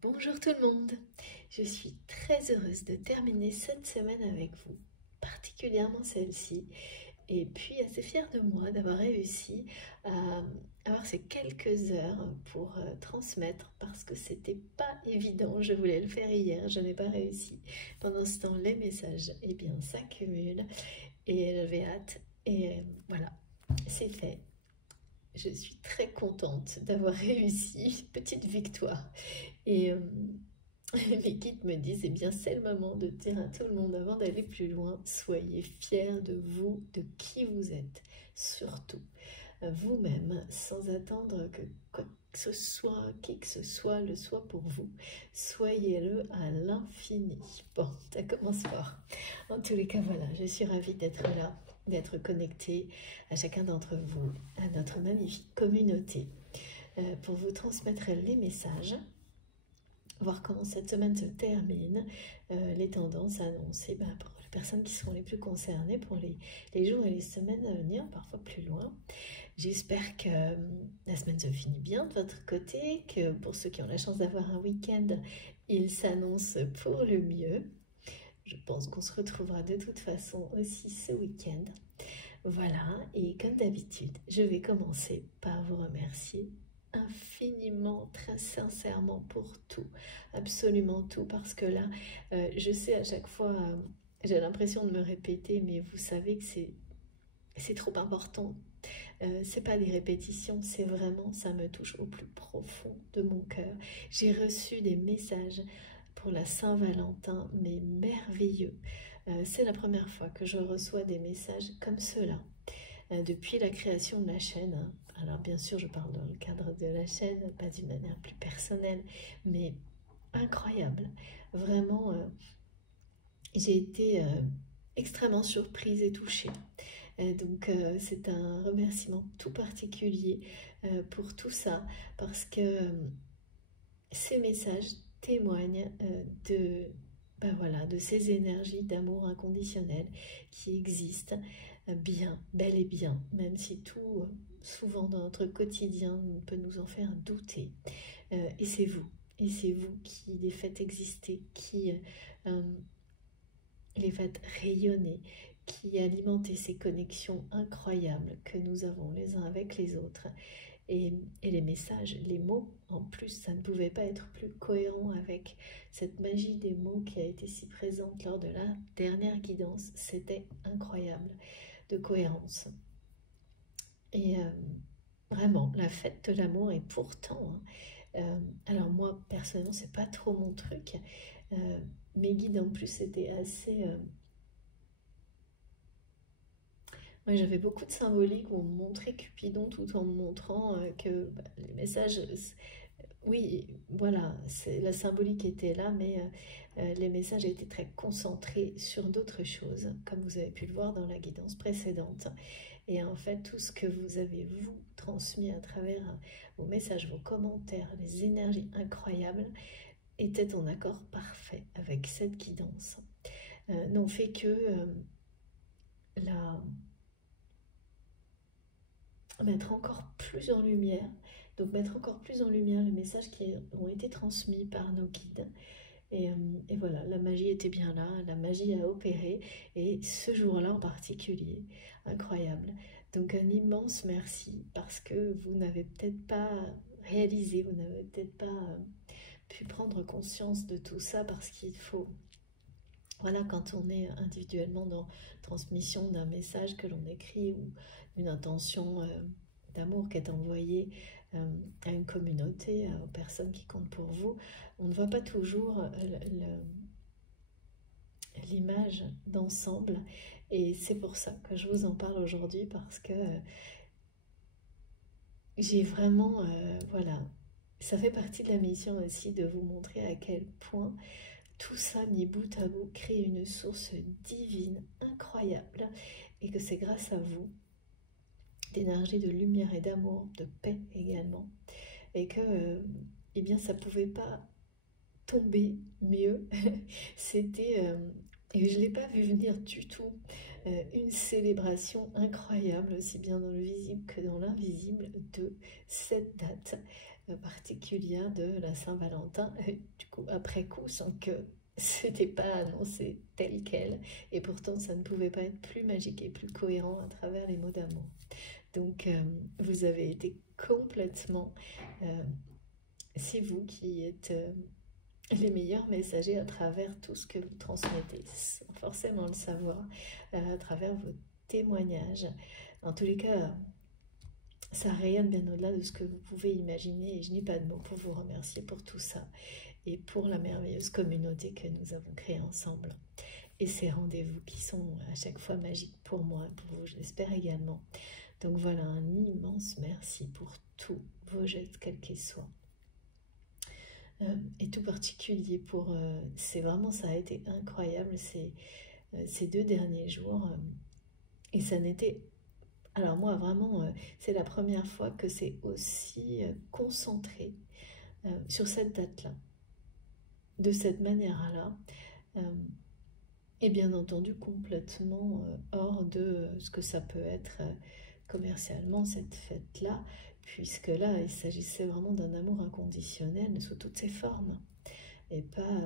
Bonjour tout le monde, je suis très heureuse de terminer cette semaine avec vous, particulièrement celle-ci, et puis assez fière de moi d'avoir réussi à avoir ces quelques heures pour transmettre parce que c'était pas évident, je voulais le faire hier, je n'ai pas réussi. Pendant ce temps, les messages, eh bien, s'accumulent et j'avais hâte et voilà, c'est fait. Je suis très contente d'avoir réussi, petite victoire. Et mes guides me disent, eh bien c'est le moment de dire à tout le monde avant d'aller plus loin, soyez fiers de vous, de qui vous êtes, surtout vous-même, sans attendre que quoi que ce soit, qui que ce soit le soit pour vous. Soyez-le à l'infini. Bon, ça commence fort. En tous les cas, voilà, je suis ravie d'être là, d'être connectée à chacun d'entre vous, à notre magnifique communauté, pour vous transmettre les messages, voir comment cette semaine se termine, les tendances annoncées pour les personnes qui seront les plus concernées pour les jours et les semaines à venir, parfois plus loin. J'espère que la semaine se finit bien de votre côté, que pour ceux qui ont la chance d'avoir un week-end, il s'annonce pour le mieux. Je pense qu'on se retrouvera de toute façon aussi ce week-end. Voilà, et comme d'habitude, je vais commencer par vous remercier infiniment, très sincèrement pour tout, absolument tout, parce que là, je sais à chaque fois, j'ai l'impression de me répéter, mais vous savez que c'est trop important. C'est pas des répétitions, c'est vraiment, ça me touche au plus profond de mon cœur. J'ai reçu des messages pour la Saint-Valentin, mais merveilleux. C'est la première fois que je reçois des messages comme ceux-là depuis la création de la chaîne. Alors bien sûr, je parle dans le cadre de la chaîne, pas d'une manière plus personnelle, mais incroyable. Vraiment, j'ai été extrêmement surprise et touchée. Donc c'est un remerciement tout particulier pour tout ça, parce que ces messages témoignent voilà, de ces énergies d'amour inconditionnel qui existent bien, bel et bien, même si tout, souvent dans notre quotidien, peut nous en faire douter. Et c'est vous qui les faites exister, qui les faites rayonner, qui alimentez ces connexions incroyables que nous avons les uns avec les autres. Et les messages, les mots, en plus, ça ne pouvait pas être plus cohérent avec cette magie des mots qui a été si présente lors de la dernière guidance. C'était incroyable de cohérence. Et vraiment, la fête de l'amour, et pourtant, alors moi, personnellement, c'est pas trop mon truc. Mes guides, en plus, étaient assez... Moi, j'avais beaucoup de symboliques où on me montrait Cupidon tout en me montrant que les messages, oui, voilà, la symbolique était là, mais les messages étaient très concentrés sur d'autres choses, comme vous avez pu le voir dans la guidance précédente. Et en fait, tout ce que vous avez, vous, transmis à travers vos messages, vos commentaires, les énergies incroyables, étaient en accord parfait avec cette guidance. N'ont fait que mettre encore plus en lumière, donc mettre encore plus en lumière les messages qui ont été transmis par nos guides. Et voilà, la magie était bien là, la magie a opéré, et ce jour-là en particulier, incroyable. Donc un immense merci, parce que vous n'avez peut-être pas réalisé, vous n'avez peut-être pas pu prendre conscience de tout ça, parce qu'il faut... Voilà, quand on est individuellement dans transmission d'un message que l'on écrit ou d'une intention d'amour qui est envoyée à une communauté, aux personnes qui comptent pour vous, on ne voit pas toujours l'image d'ensemble. Et c'est pour ça que je vous en parle aujourd'hui, parce que j'ai vraiment, voilà, ça fait partie de la mission aussi de vous montrer à quel point tout ça mis bout à bout crée une source divine incroyable, et que c'est grâce à vous, d'énergie, de lumière et d'amour, de paix également, et que eh bien ça pouvait pas tomber mieux. C'était et je ne l'ai pas vu venir du tout, une célébration incroyable, aussi bien dans le visible que dans l'invisible, de cette date. particulière de la Saint-Valentin, du coup après coup, sans que c'était pas annoncé tel quel, et pourtant ça ne pouvait pas être plus magique et plus cohérent à travers les mots d'amour. Donc vous avez été complètement, c'est vous qui êtes les meilleurs messagers à travers tout ce que vous transmettez, sans forcément le savoir, à travers vos témoignages. En tous les cas, ça rayonne bien au-delà de ce que vous pouvez imaginer et je n'ai pas de mots pour vous remercier pour tout ça et pour la merveilleuse communauté que nous avons créée ensemble. Et ces rendez-vous qui sont à chaque fois magiques pour moi, pour vous, je l'espère également. Donc voilà, un immense merci pour tous vos gestes, quels qu'ils soient. Et tout particulier pour... c'est vraiment, ça a été incroyable ces 2 derniers jours. Et ça n'était... Alors moi, vraiment, c'est la première fois que c'est aussi concentré sur cette date-là. De cette manière-là. Et bien entendu, complètement hors de ce que ça peut être commercialement, cette fête-là. Puisque là, il s'agissait vraiment d'un amour inconditionnel sous toutes ses formes. Et pas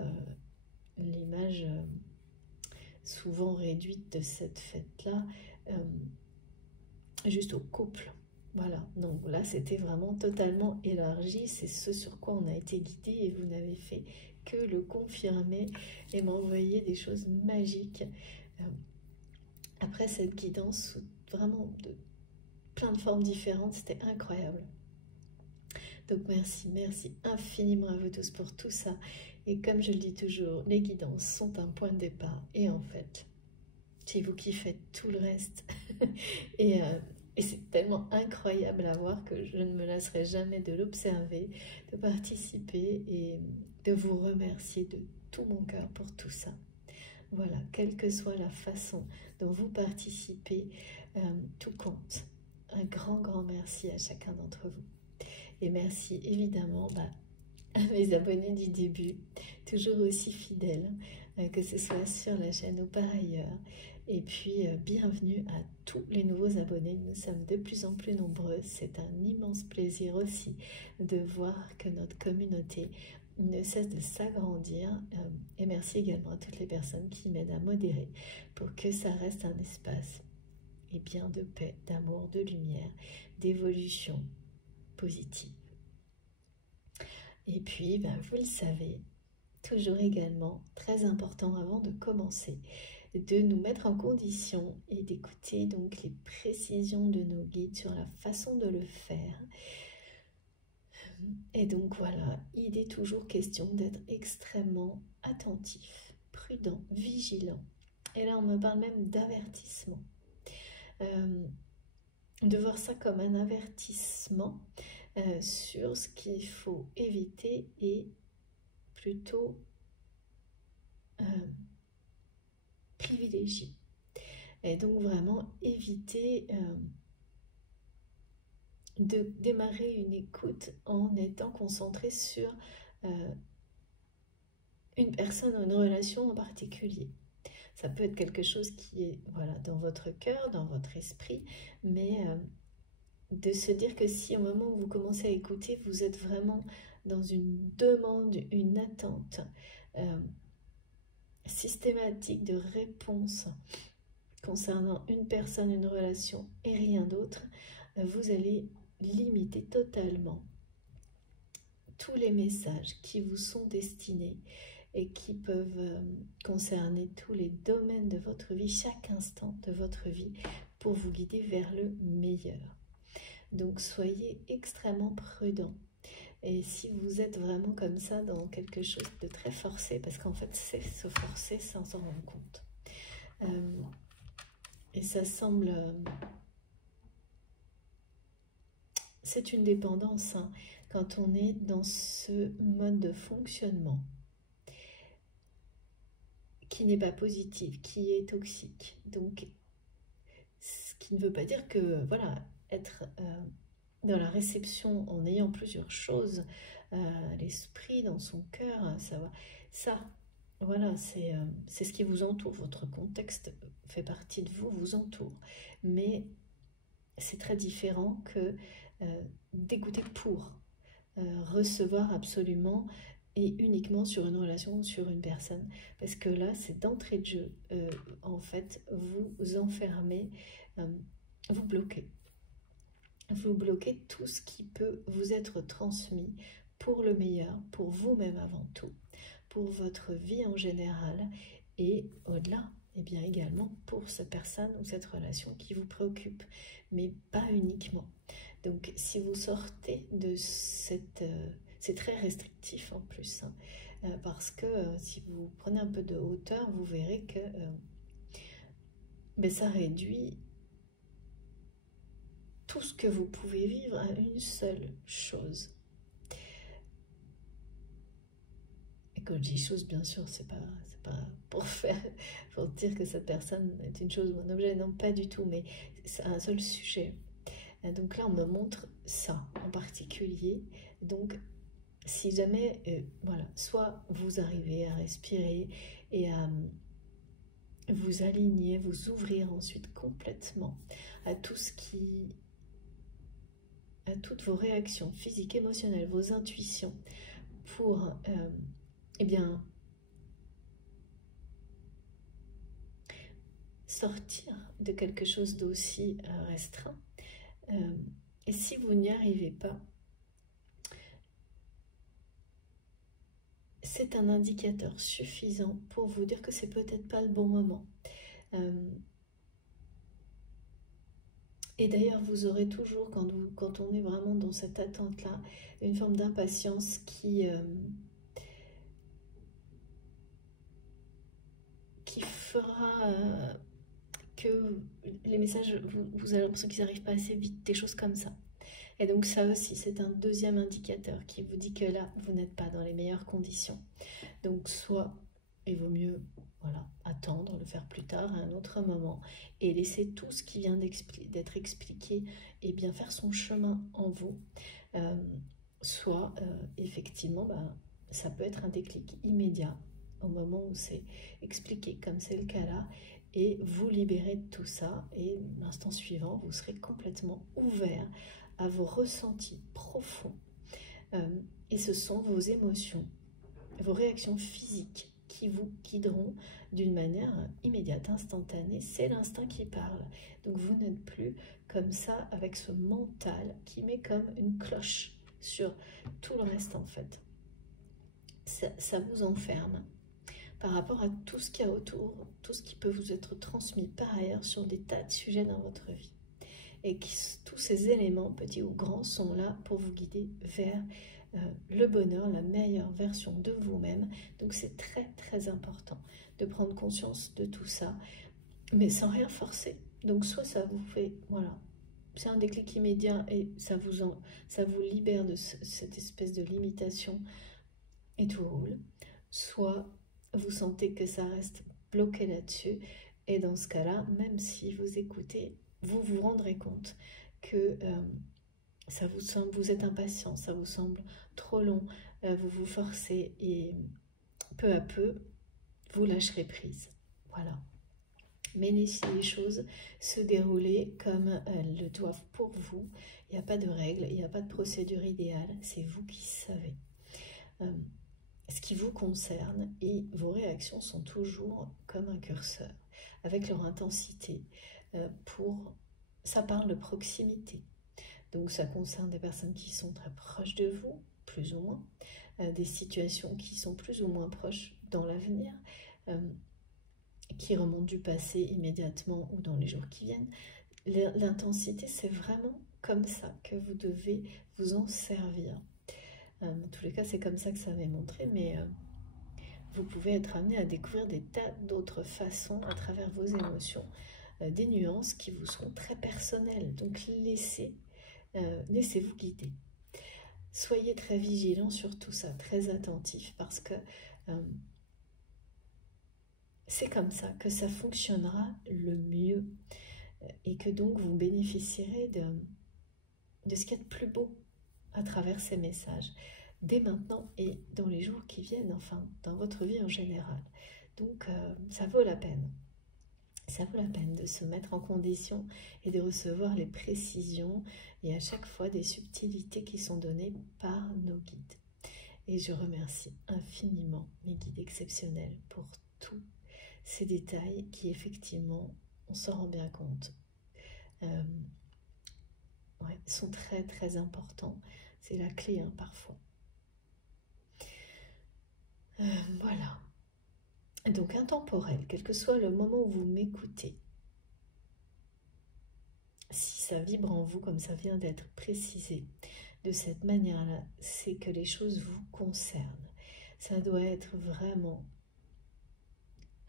l'image souvent réduite de cette fête-là, juste au couple. Voilà, donc là c'était vraiment totalement élargi, c'est ce sur quoi on a été guidé et vous n'avez fait que le confirmer et m'envoyer des choses magiques. Après cette guidance, vraiment de plein de formes différentes, c'était incroyable. Donc merci, merci infiniment à vous tous pour tout ça. Et comme je le dis toujours, les guidances sont un point de départ. Et en fait, c'est vous qui faites tout le reste. et c'est tellement incroyable à voir que je ne me lasserai jamais de l'observer, de participer et de vous remercier de tout mon cœur pour tout ça. Voilà, quelle que soit la façon dont vous participez, tout compte. Un grand, grand merci à chacun d'entre vous. Et merci évidemment à mes abonnés du début, toujours aussi fidèles, que ce soit sur la chaîne ou par ailleurs. Et puis, bienvenue à tous les nouveaux abonnés. Nous sommes de plus en plus nombreux. C'est un immense plaisir aussi de voir que notre communauté ne cesse de s'agrandir. Et merci également à toutes les personnes qui m'aident à modérer pour que ça reste un espace et bien de paix, d'amour, de lumière, d'évolution positive. Et puis, vous le savez, toujours également très important avant de commencer, de nous mettre en condition et d'écouter donc les précisions de nos guides sur la façon de le faire. Et donc voilà, il est toujours question d'être extrêmement attentif, prudent, vigilant. Et là, on me parle même d'avertissement. De voir ça comme un avertissement sur ce qu'il faut éviter et plutôt privilégier. Et donc vraiment éviter de démarrer une écoute en étant concentré sur une personne ou une relation en particulier. Ça peut être quelque chose qui est voilà, dans votre cœur, dans votre esprit, mais de se dire que si au moment où vous commencez à écouter, vous êtes vraiment dans une demande, une attente systématique de réponse concernant une personne, une relation et rien d'autre, vous allez limiter totalement tous les messages qui vous sont destinés et qui peuvent concerner tous les domaines de votre vie, chaque instant de votre vie, pour vous guider vers le meilleur. Donc soyez extrêmement prudents. Et si vous êtes vraiment comme ça dans quelque chose de très forcé, parce qu'en fait c'est se forcer sans s'en rendre compte. Et ça semble... c'est une dépendance hein, quand on est dans ce mode de fonctionnement qui n'est pas positif, qui est toxique. Donc, ce qui ne veut pas dire que, voilà, être dans la réception en ayant plusieurs choses à l'esprit, dans son cœur, ça va. Ça, voilà, c'est ce qui vous entoure. Votre contexte fait partie de vous, vous entoure. Mais c'est très différent que d'écouter pour. recevoir absolument et uniquement sur une relation ou sur une personne. Parce que là, c'est d'entrée de jeu. En fait, vous enfermez, vous bloquez. Vous bloquez tout ce qui peut vous être transmis pour le meilleur, pour vous-même avant tout, pour votre vie en général et au-delà, et bien également pour cette personne ou cette relation qui vous préoccupe, mais pas uniquement. Donc si vous sortez de cette... c'est très restrictif en plus, hein, parce que si vous prenez un peu de hauteur, vous verrez que ça réduit tout ce que vous pouvez vivre à une seule chose. Et quand je dis chose, bien sûr, c'est pas pour dire que cette personne est une chose ou un objet, non, pas du tout, mais c'est un seul sujet. Et donc là, on me montre ça en particulier. Donc, si jamais, voilà, soit vous arrivez à respirer et à vous aligner, vous ouvrir ensuite complètement à tout ce qui... à toutes vos réactions physiques, émotionnelles, vos intuitions, pour, eh bien, sortir de quelque chose d'aussi restreint. Et si vous n'y arrivez pas, c'est un indicateur suffisant pour vous dire que c'est peut-être pas le bon moment. Et d'ailleurs, vous aurez toujours, quand on est vraiment dans cette attente-là, une forme d'impatience qui fera que les messages, vous avez l'impression qu'ils n'arrivent pas assez vite, des choses comme ça. Et donc ça aussi, c'est un deuxième indicateur qui vous dit que là, vous n'êtes pas dans les meilleures conditions. Donc soit il vaut mieux, voilà, attendre, le faire plus tard, à un autre moment, et laisser tout ce qui vient d'être expliqué et bien faire son chemin en vous. Soit effectivement, ça peut être un déclic immédiat au moment où c'est expliqué, comme c'est le cas là, et vous libérez de tout ça, et l'instant suivant, vous serez complètement ouvert à vos ressentis profonds. Et ce sont vos émotions, vos réactions physiques qui vous guideront d'une manière immédiate, instantanée. C'est l'instinct qui parle. Donc vous n'êtes plus comme ça avec ce mental qui met comme une cloche sur tout le reste en fait. Ça vous enferme par rapport à tout ce qu'il y a autour, tout ce qui peut vous être transmis par ailleurs sur des tas de sujets dans votre vie. Et tous ces éléments, petits ou grands, sont là pour vous guider vers le bonheur, la meilleure version de vous-même. Donc c'est très très important de prendre conscience de tout ça, mais sans rien forcer. Donc soit ça vous fait, voilà, c'est un déclic immédiat et ça vous libère de cette espèce de limitation et tout roule. Soit vous sentez que ça reste bloqué là-dessus, et dans ce cas-là, même si vous écoutez, vous vous rendrez compte que vous êtes impatient, ça vous semble trop long, vous vous forcez, et peu à peu, vous lâcherez prise. Voilà. Mais laissez les choses se dérouler comme elles le doivent pour vous. Il n'y a pas de règles, il n'y a pas de procédure idéale, c'est vous qui savez. Ce qui vous concerne, et vos réactions sont toujours comme un curseur, avec leur intensité. Ça parle de proximité. Donc ça concerne des personnes qui sont très proches de vous, plus ou moins, des situations qui sont plus ou moins proches dans l'avenir, qui remontent du passé immédiatement ou dans les jours qui viennent. L'intensité, c'est vraiment comme ça que vous devez vous en servir. Dans tous les cas, c'est comme ça que ça m'est montré, mais vous pouvez être amené à découvrir des tas d'autres façons à travers vos émotions, des nuances qui vous seront très personnelles. Donc laissez-vous guider. Soyez très vigilants sur tout ça, très attentifs, parce que c'est comme ça que ça fonctionnera le mieux, et que donc vous bénéficierez de ce qu'il y a de plus beau à travers ces messages, dès maintenant et dans les jours qui viennent, enfin, dans votre vie en général. Donc, ça vaut la peine. Ça vaut la peine de se mettre en condition et de recevoir les précisions et à chaque fois des subtilités qui sont données par nos guides. Et je remercie infiniment mes guides exceptionnels pour tous ces détails qui effectivement, on s'en rend bien compte, sont très très importants. C'est la clé hein, parfois. Voilà. Donc intemporel, quel que soit le moment où vous m'écoutez, si ça vibre en vous comme ça vient d'être précisé de cette manière-là, c'est que les choses vous concernent. Ça doit être vraiment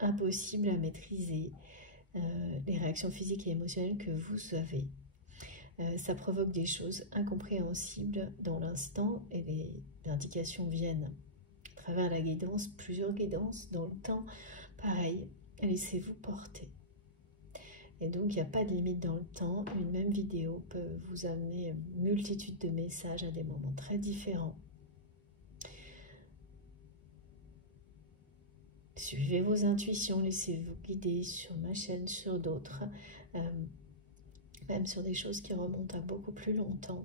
impossible à maîtriser les réactions physiques et émotionnelles que vous avez. Ça provoque des choses incompréhensibles dans l'instant et les indications viennent à travers la guidance, plusieurs guidances dans le temps. Pareil, laissez-vous porter. Et donc, il n'y a pas de limite dans le temps. Une même vidéo peut vous amener une multitude de messages à des moments très différents. Suivez vos intuitions, laissez-vous guider sur ma chaîne, sur d'autres, même sur des choses qui remontent à beaucoup plus longtemps.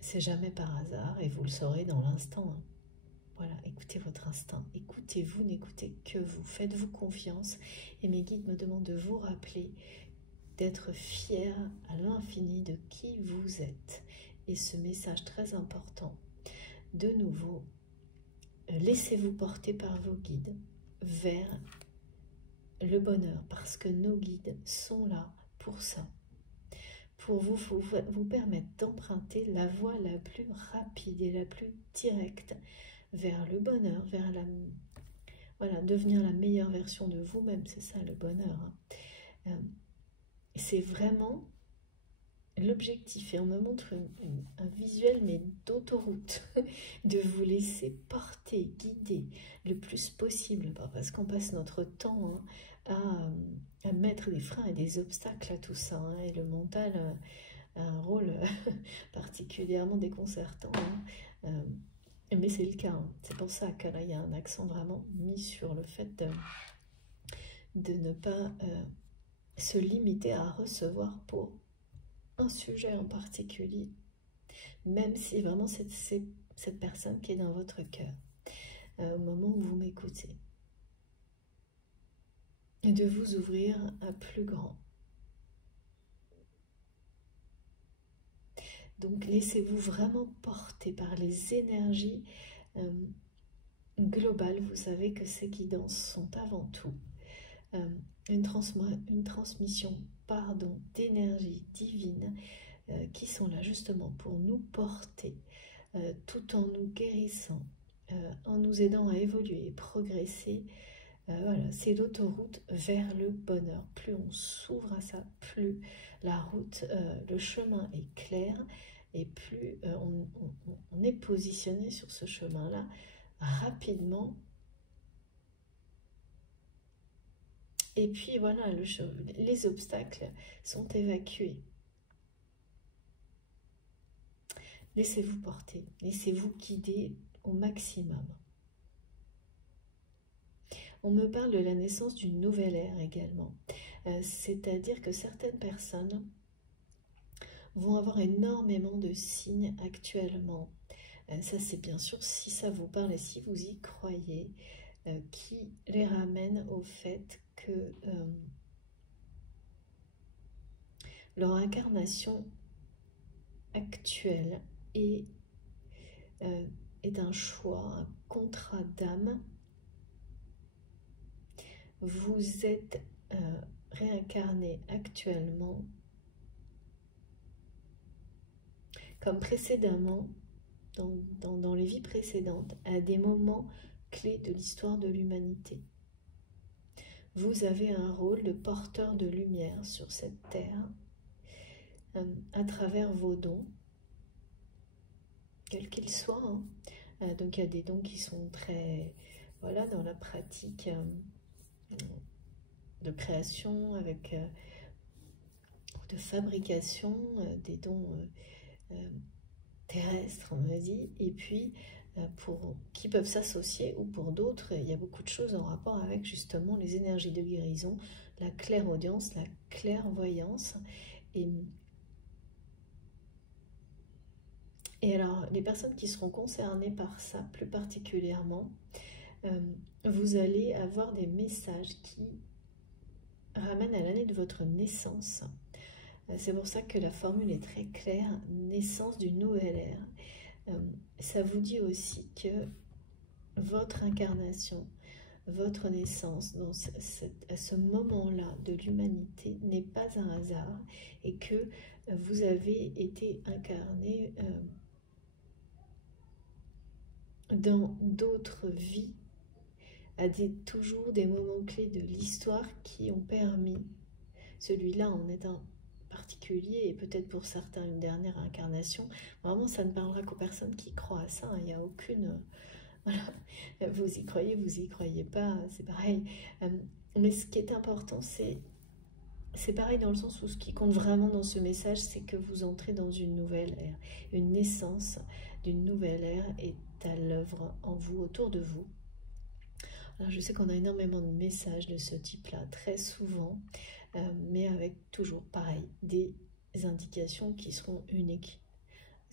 C'est jamais par hasard et vous le saurez dans l'instant. Voilà, écoutez votre instinct, écoutez-vous, n'écoutez que vous, faites-vous confiance. Et mes guides me demandent de vous rappeler d'être fier à l'infini de qui vous êtes. Et ce message très important, de nouveau, laissez-vous porter par vos guides vers le bonheur, parce que nos guides sont là pour ça. Pour vous permettre d'emprunter la voie la plus rapide et la plus directe vers le bonheur, vers devenir la meilleure version de vous-même, c'est ça le bonheur. Hein. C'est vraiment l'objectif, et on me montre un visuel mais d'autoroute, de vous laisser porter, guider le plus possible, parce qu'on passe notre temps à mettre des freins et des obstacles à tout ça, hein, et le mental a un rôle particulièrement déconcertant, hein. Mais c'est le cas, hein. C'est pour ça que là il y a un accent vraiment mis sur le fait de ne pas se limiter à recevoir pour un sujet en particulier, même si vraiment c'est cette personne qui est dans votre cœur au moment où vous m'écoutez, et de vous ouvrir à plus grand. Donc laissez-vous vraiment porter par les énergies globales. Vous savez que ces guidances sont avant tout une transmission d'énergie divine qui sont là justement pour nous porter tout en nous guérissant, en nous aidant à évoluer et progresser. Voilà, c'est l'autoroute vers le bonheur. Plus on s'ouvre à ça, plus la route, le chemin est clair, et plus on est positionné sur ce chemin-là rapidement. Et puis voilà, les obstacles sont évacués. Laissez-vous porter, laissez-vous guider au maximum. On me parle de la naissance d'une nouvelle ère également. C'est-à-dire que certaines personnes vont avoir énormément de signes actuellement. Ça, c'est bien sûr si ça vous parle et si vous y croyez, qui les ramène au fait que leur incarnation actuelle est un choix, un contrat d'âme. Vous êtes réincarné actuellement comme précédemment, dans les vies précédentes, à des moments clés de l'histoire de l'humanité. Vous avez un rôle de porteur de lumière sur cette terre, à travers vos dons, quels qu'ils soient. Hein. Donc il y a des dons qui sont très, voilà, dans la pratique de création, avec de fabrication, des dons terrestres, on me dit, et puis qui peuvent s'associer, ou pour d'autres, il y a beaucoup de choses en rapport avec justement les énergies de guérison, la clairaudience, la clairvoyance. Et alors, les personnes qui seront concernées par ça plus particulièrement, vous allez avoir des messages qui ramènent à l'année de votre naissance. C'est pour ça que la formule est très claire, naissance d'une nouvelle ère. Ça vous dit aussi que votre incarnation, votre naissance à ce moment-là de l'humanité n'est pas un hasard et que vous avez été incarné dans d'autres vies, à toujours des moments clés de l'histoire qui ont permis, celui-là en est un particulier et peut-être pour certains une dernière incarnation. Vraiment, ça ne parlera qu'aux personnes qui croient à ça, il n'y a aucune... Voilà, vous y croyez pas, c'est pareil. Mais ce qui est important, c'est pareil dans le sens où ce qui compte vraiment dans ce message, c'est que vous entrez dans une nouvelle ère. Une naissance d'une nouvelle ère est à l'œuvre en vous, autour de vous. Alors je sais qu'on a énormément de messages de ce type-là, très souvent, mais avec toujours, pareil, des indications qui seront uniques,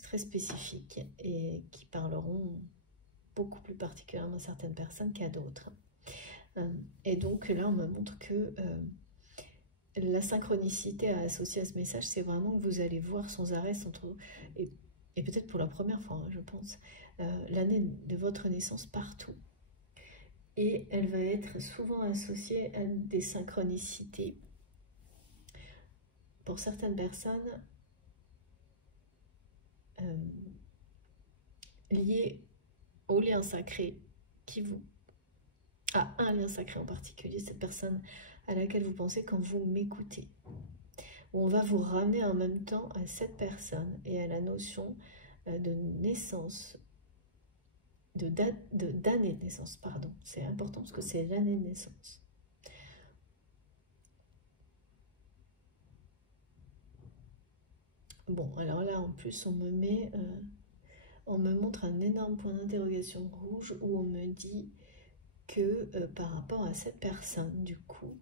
très spécifiques et qui parleront beaucoup plus particulièrement à certaines personnes qu'à d'autres. Et donc là, on me montre que la synchronicité à associer à ce message, c'est vraiment que vous allez voir sans arrêt, et peut-être pour la première fois, je pense, l'année de votre naissance partout. Et elle va être souvent associée à des synchronicités. Pour certaines personnes, liées au lien sacré à un lien sacré en particulier, cette personne à laquelle vous pensez quand vous m'écoutez. On va vous ramener en même temps à cette personne et à la notion de naissance, d'année de naissance, pardon. C'est important parce que c'est l'année de naissance. Bon, alors là, en plus, on me montre un énorme point d'interrogation rouge où on me dit que par rapport à cette personne, du coup,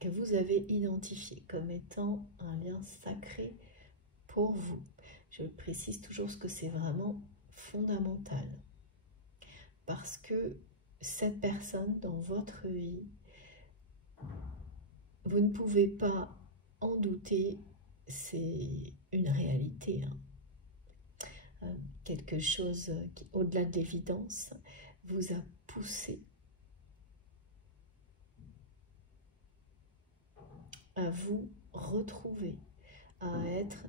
que vous avez identifié comme étant un lien sacré pour vous. Je précise toujours ce que c'est vraiment fondamental. Parce que cette personne dans votre vie, vous ne pouvez pas en douter, c'est une réalité. Quelque chose qui, au-delà de l'évidence, vous a poussé à vous retrouver, à être,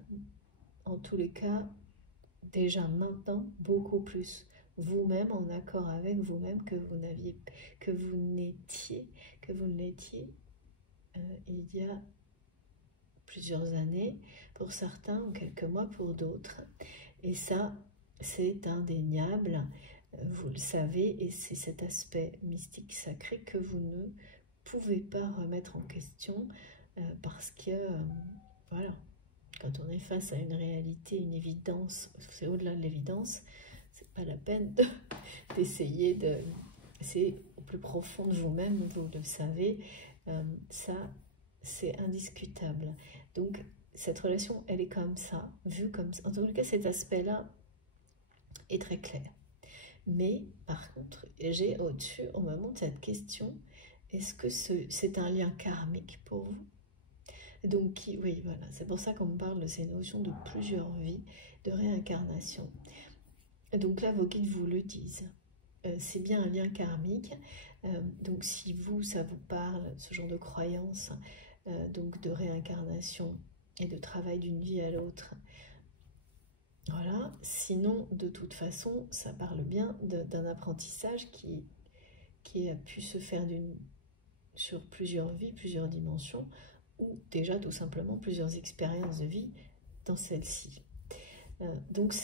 en tous les cas, déjà maintenant, beaucoup plus vous-même, en accord avec vous-même que vous n'étiez il y a plusieurs années, pour certains, ou quelques mois pour d'autres. Et ça, c'est indéniable, vous le savez, et c'est cet aspect mystique sacré que vous ne pouvez pas remettre en question, parce que, voilà, quand on est face à une réalité, une évidence, c'est au-delà de l'évidence, c'est pas la peine d'essayer de... C'est au plus profond de vous-même, vous le savez, ça, c'est indiscutable. Donc, cette relation, elle est comme ça, vue comme ça. En tout cas, cet aspect-là est très clair. Mais, par contre, j'ai au-dessus, on me montre cette question, est-ce que c'est un lien karmique pour vous? Donc, oui, voilà, c'est pour ça qu'on me parle de ces notions de plusieurs vies, de réincarnation. Donc là, vos guides vous le disent. C'est bien un lien karmique. Donc, si vous, ça vous parle, ce genre de croyance, donc de réincarnation et de travail d'une vie à l'autre, voilà. Sinon, de toute façon, ça parle bien d'un apprentissage qui a pu se faire sur plusieurs vies, plusieurs dimensions, ou déjà tout simplement plusieurs expériences de vie dans celle-ci. Donc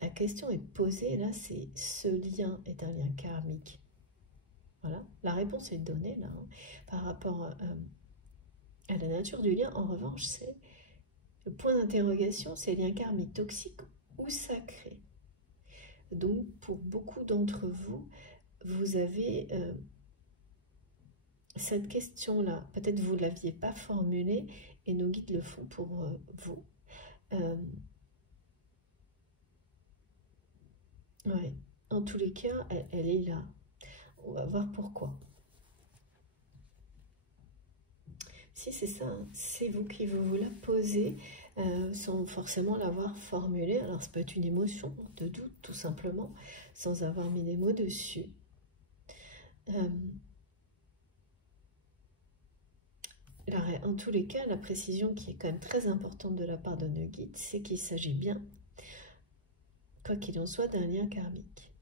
la question est posée, là, c'est ce lien est un lien karmique. Voilà, la réponse est donnée là. Par rapport à la nature du lien, en revanche, c'est le point d'interrogation, c'est lien karmique toxique ou sacré. Donc, pour beaucoup d'entre vous, vous avez cette question-là. Peut-être vous ne l'aviez pas formulée et nos guides le font pour vous. Ouais. En tous les cas, elle est là. On va voir pourquoi. Si c'est ça, c'est vous qui vous la posez sans forcément l'avoir formulée. Alors ça peut être une émotion de doute tout simplement, sans avoir mis les mots dessus. En tous les cas, la précision qui est quand même très importante de la part de nos guides, c'est qu'il s'agit bien, quoi qu'il en soit, d'un lien karmique.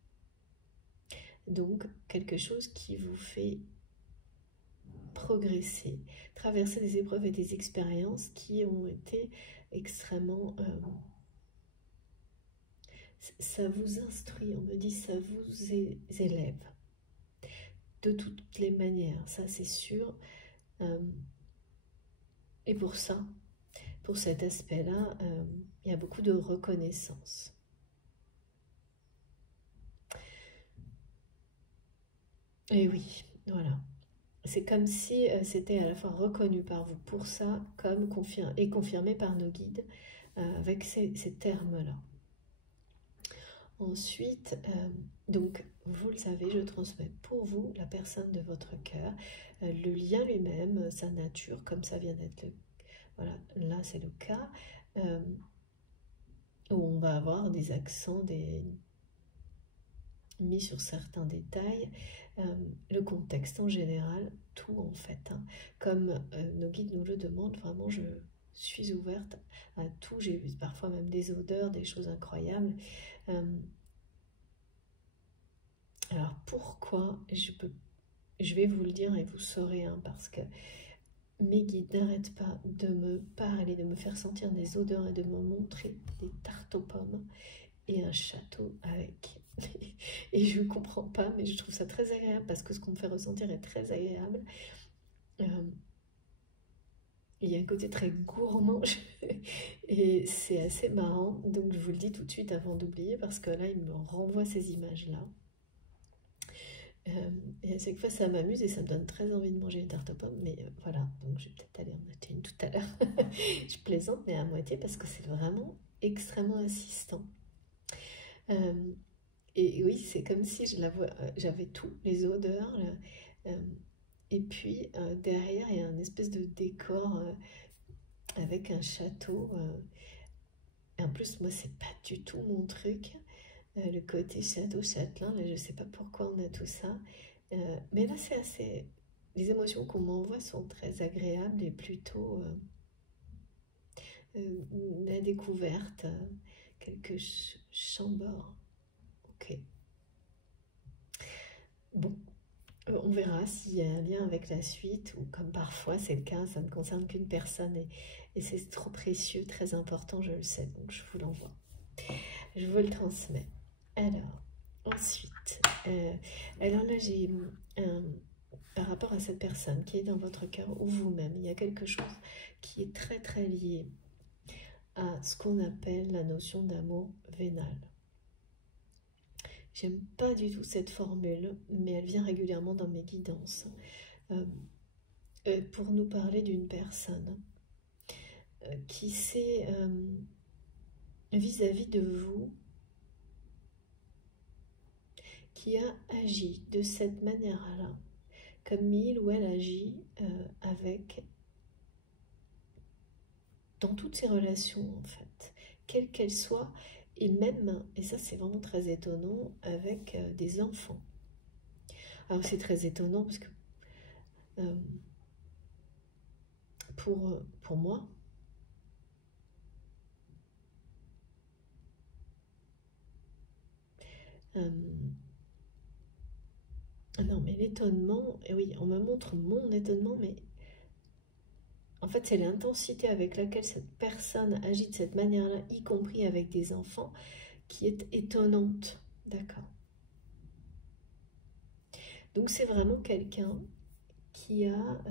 Donc quelque chose qui vous fait progresser, traverser des épreuves et des expériences qui ont été extrêmement... ça vous instruit, on me dit, ça vous élève. De toutes les manières, ça c'est sûr. Et pour ça, pour cet aspect-là, il y a beaucoup de reconnaissance. Et oui, voilà. C'est comme si c'était à la fois reconnu par vous pour ça, comme confirmé par nos guides, avec ces termes-là. Ensuite, donc, vous le savez, je transmets pour vous la personne de votre cœur, le lien lui-même, sa nature, comme ça vient d'être le... Voilà, là c'est le cas, où on va avoir des accents, mis sur certains détails, le contexte en général, tout en fait. Hein. Comme nos guides nous le demandent, vraiment je suis ouverte à tout. J'ai vu parfois même des odeurs, des choses incroyables. Alors pourquoi je vais vous le dire et vous saurez, hein, parce que mes guides n'arrêtent pas de me parler, de me faire sentir des odeurs et de me montrer des tartes aux pommes et un château avec. Et je ne comprends pas, mais je trouve ça très agréable parce que ce qu'on me fait ressentir est très agréable. Il y a un côté très gourmand et c'est assez marrant. Donc je vous le dis tout de suite avant d'oublier parce que là, il me renvoie ces images-là. Et à chaque fois, ça m'amuse et ça me donne très envie de manger une tarte aux pommes. Mais voilà, donc je vais peut-être aller en acheter une tout à l'heure. Je plaisante, mais à moitié parce que c'est vraiment extrêmement insistant. Et oui, c'est comme si j'avais tout, les odeurs. Et puis derrière, il y a un espèce de décor avec un château. Et en plus, moi, c'est pas du tout mon truc. Le côté château châtelain, là, je sais pas pourquoi on a tout ça. Mais là, c'est assez... Les émotions qu'on m'envoie sont très agréables et plutôt la découverte, quelques chambres. Ok. Bon, on verra s'il y a un lien avec la suite, ou comme parfois c'est le cas, ça ne concerne qu'une personne et c'est trop précieux, très important, je le sais, donc je vous l'envoie. Je vous le transmets. Alors, ensuite, alors là j'ai par rapport à cette personne qui est dans votre cœur ou vous-même, il y a quelque chose qui est très très lié à ce qu'on appelle la notion d'amour vénal. J'aime pas du tout cette formule, mais elle vient régulièrement dans mes guidances pour nous parler d'une personne qui s'est vis-à-vis de vous, qui a agi de cette manière-là, comme il ou elle agit avec, dans toutes ses relations en fait, quelles qu'elles soient, et même, et ça c'est vraiment très étonnant, avec des enfants. Alors c'est très étonnant parce que pour moi, non mais l'étonnement, et oui, on me montre mon étonnement, mais en fait c'est l'intensité avec laquelle cette personne agit de cette manière-là, y compris avec des enfants, qui est étonnante, d'accord. Donc c'est vraiment quelqu'un qui a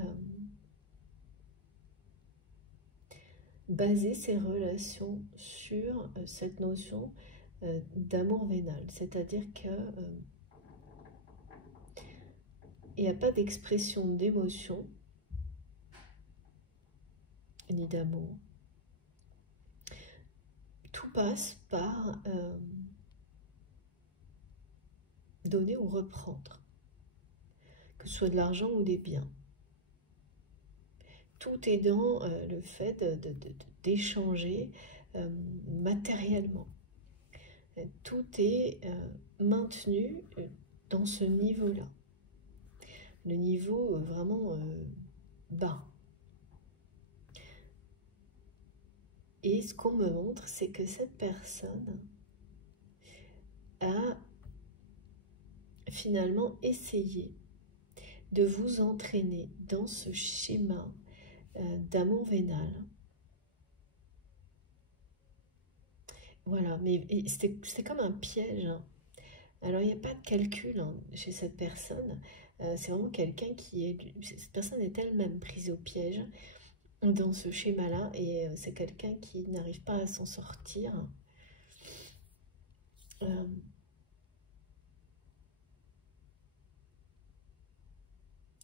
baser ses relations sur cette notion d'amour vénal. C'est-à-dire que il n'y a pas d'expression d'émotion ni d'amour. Tout passe par donner ou reprendre, que ce soit de l'argent ou des biens. Tout est dans le fait d'échanger matériellement. Tout est maintenu dans ce niveau-là. Le niveau vraiment bas. Et ce qu'on me montre, c'est que cette personne a finalement essayé de vous entraîner dans ce schéma d'amour vénal. Voilà, mais c'était comme un piège. Hein. Alors, il n'y a pas de calcul chez cette personne. C'est vraiment quelqu'un qui est... Cette personne est elle-même prise au piège dans ce schéma-là. Et c'est quelqu'un qui n'arrive pas à s'en sortir.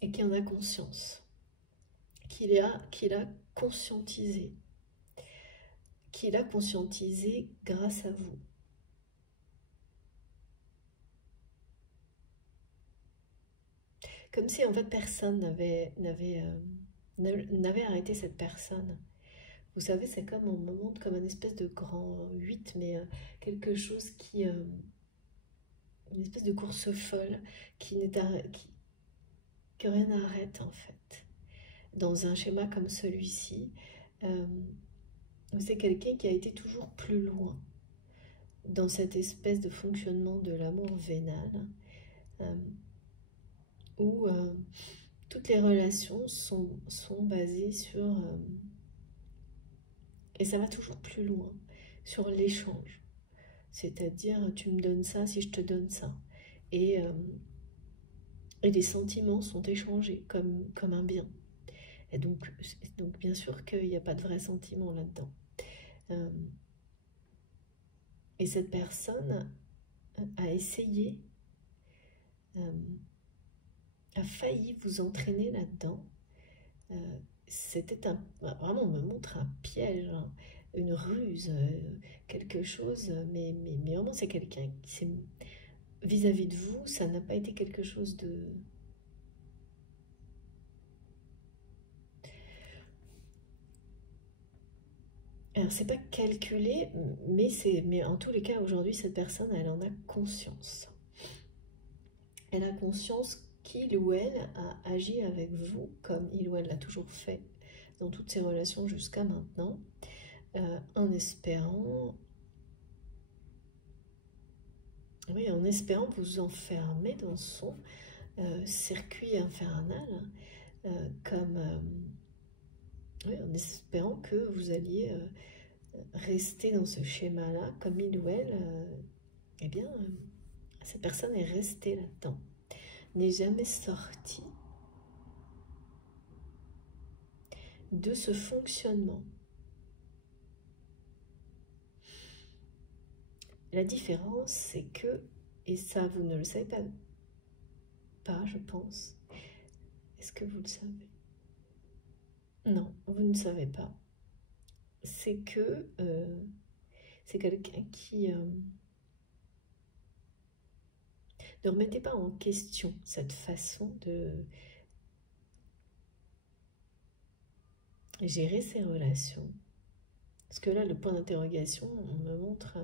Et qui en a conscience. Qu'il a conscientisé. Qu'il a conscientisé grâce à vous. Comme si en fait personne n'avait arrêté cette personne. Vous savez, c'est comme, on me montre comme une espèce de grand 8, mais quelque chose qui... une espèce de course folle que rien n'arrête en fait. Dans un schéma comme celui-ci, c'est quelqu'un qui a été toujours plus loin dans cette espèce de fonctionnement de l'amour vénal, où toutes les relations sont basées sur... et ça va toujours plus loin, sur l'échange. C'est-à-dire, tu me donnes ça si je te donne ça. Et les sentiments sont échangés comme un bien. Et donc bien sûr qu'il n'y a pas de vrai sentiment là-dedans. Et cette personne a essayé, a failli vous entraîner là-dedans. C'était vraiment, on me montre un piège, hein, une ruse, quelque chose, mais vraiment c'est quelqu'un qui s'est... Vis-à-vis de vous, ça n'a pas été quelque chose de... Alors, c'est pas calculé, mais en tous les cas, aujourd'hui, cette personne, elle en a conscience. Elle a conscience qu'il ou elle a agi avec vous comme il ou elle l'a toujours fait dans toutes ses relations jusqu'à maintenant, en espérant vous enfermer dans son circuit infernal, en espérant que vous alliez rester dans ce schéma-là, comme il ou elle, cette personne est restée là-dedans, n'est jamais sortie de ce fonctionnement. La différence, c'est que, et ça vous ne le savez pas, je pense. Est-ce que vous le savez? Non, vous ne savez pas. C'est que c'est quelqu'un qui... ne remettez pas en question cette façon de gérer ses relations. Parce que là, le point d'interrogation, on me montre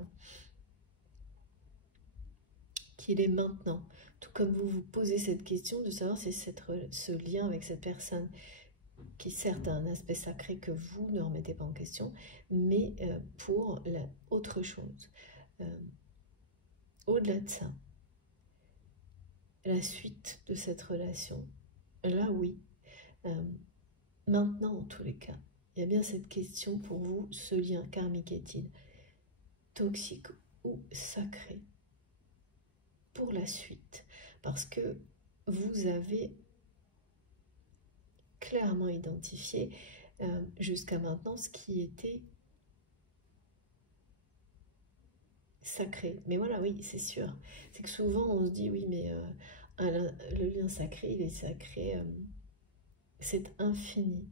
qu'il est maintenant. Tout comme vous vous posez cette question de savoir si ce lien avec cette personne, qui certes a un aspect sacré que vous ne remettez pas en question, mais pour autre chose. Au-delà de ça, la suite de cette relation, là oui, maintenant en tous les cas, il y a bien cette question pour vous, ce lien karmique est-il toxique ou sacré pour la suite? Parce que vous avez clairement identifié jusqu'à maintenant ce qui était sacré. Mais voilà, oui, c'est sûr. C'est que souvent on se dit, oui, mais le lien sacré, il est sacré, c'est infini.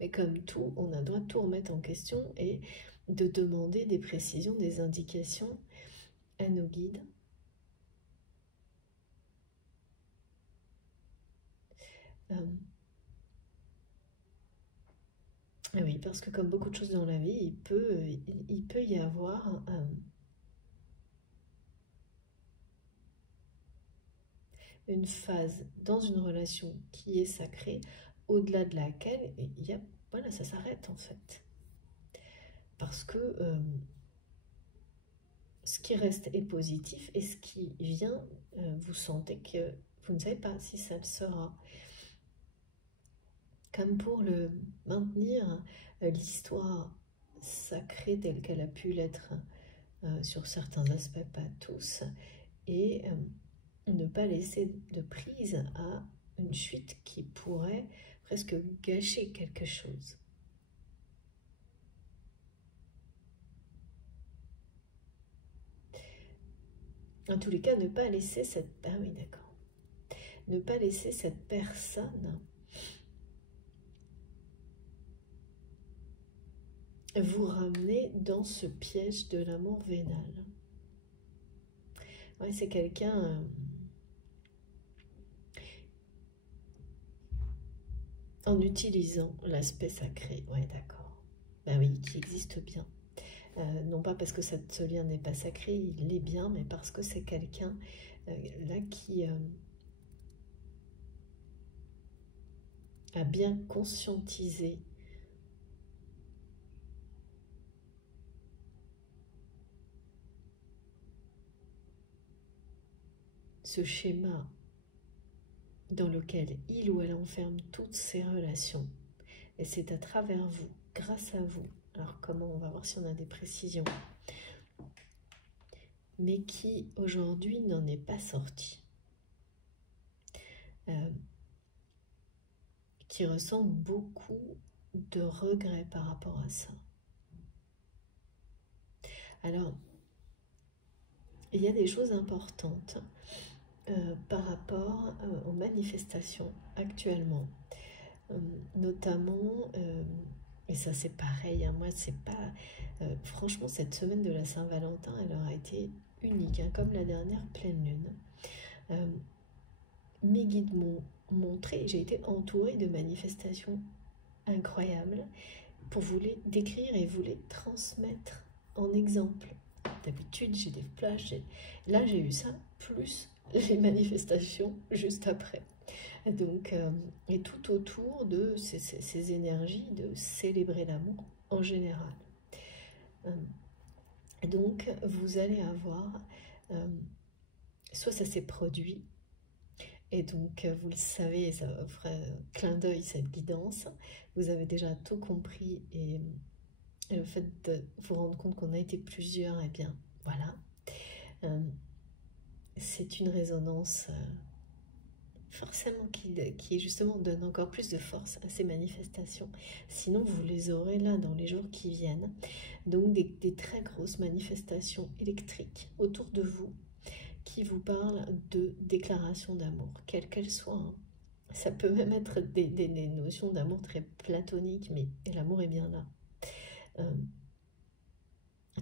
Mais comme tout, on a le droit de tout remettre en question et de demander des précisions, des indications à nos guides. Oui, parce que comme beaucoup de choses dans la vie, il peut y avoir une phase dans une relation qui est sacrée, au-delà de laquelle voilà, ça s'arrête en fait. Parce que ce qui reste est positif et ce qui vient, vous sentez que vous ne savez pas si ça le sera. Comme pour le maintenir, l'histoire sacrée telle qu'elle a pu l'être sur certains aspects, pas tous, et ne pas laisser de prise à une chute qui pourrait presque gâcher quelque chose. En tous les cas, ne pas laisser cette... Ah oui, d'accord. Ne pas laisser cette personne vous ramener dans ce piège de l'amour vénal. Ouais, c'est quelqu'un... en utilisant l'aspect sacré, ouais, d'accord. Ben oui, qui existe bien. Non pas parce que ce lien n'est pas sacré, il l'est bien, mais parce que c'est quelqu'un là qui a bien conscientisé ce schéma dans lequel il ou elle enferme toutes ses relations. Et c'est à travers vous, grâce à vous, alors comment, on va voir si on a des précisions, mais qui aujourd'hui n'en est pas sorti. Qui ressent beaucoup de regrets par rapport à ça. Alors, il y a des choses importantes par rapport aux manifestations actuellement, notamment, et ça c'est pareil, hein, moi c'est pas... franchement, cette semaine de la Saint-Valentin, elle aura été unique, hein, comme la dernière pleine lune. Mes guides m'ont montré, j'ai été entourée de manifestations incroyables pour vous les décrire et vous les transmettre en exemple. D'habitude, j'ai des flashs. Là, j'ai eu ça, plus les manifestations juste après. Donc, et tout autour de ces énergies de célébrer l'amour en général. Donc, vous allez avoir... soit ça s'est produit, et donc vous le savez, ça offre un clin d'œil, cette guidance. Vous avez déjà tout compris, et le fait de vous rendre compte qu'on a été plusieurs, eh bien, voilà. C'est une résonance forcément qui justement donne encore plus de force à ces manifestations. Sinon, vous les aurez là dans les jours qui viennent. Donc, des très grosses manifestations électriques autour de vous qui vous parlent de déclaration d'amour, quelle qu'elle soit. Hein. Ça peut même être des notions d'amour très platoniques, mais l'amour est bien là.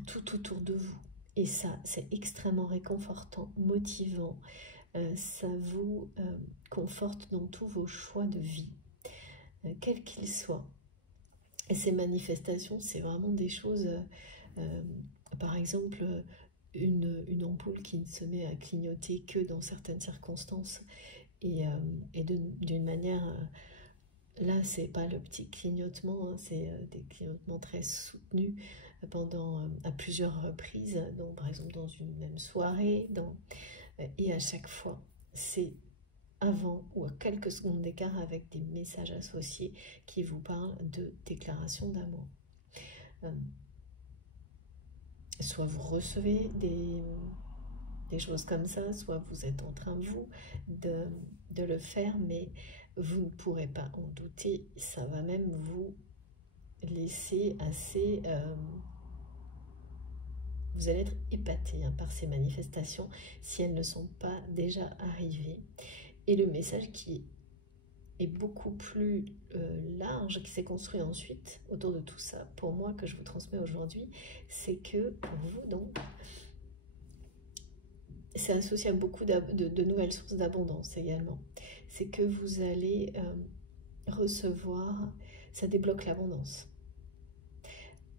Tout autour de vous. Et ça, c'est extrêmement réconfortant, motivant. Ça vous conforte dans tous vos choix de vie, quels qu'ils soient. Et ces manifestations, c'est vraiment des choses, par exemple, une ampoule qui ne se met à clignoter que dans certaines circonstances, et d'une manière... là, c'est pas le petit clignotement, hein, c'est des clignotements très soutenus à plusieurs reprises, donc par exemple dans une même soirée, et à chaque fois, c'est avant ou à quelques secondes d'écart avec des messages associés qui vous parlent de déclaration d'amour. Soit vous recevez des choses comme ça, soit vous êtes en train, vous, de le faire, mais vous ne pourrez pas en douter, ça va même vous laisser assez... vous allez être épaté par ces manifestations si elles ne sont pas déjà arrivées. Et le message qui est beaucoup plus large, qui s'est construit ensuite autour de tout ça, pour moi, que je vous transmets aujourd'hui, c'est que pour vous, donc, c'est associé à beaucoup de nouvelles sources d'abondance également. C'est que vous allez recevoir, ça débloque l'abondance.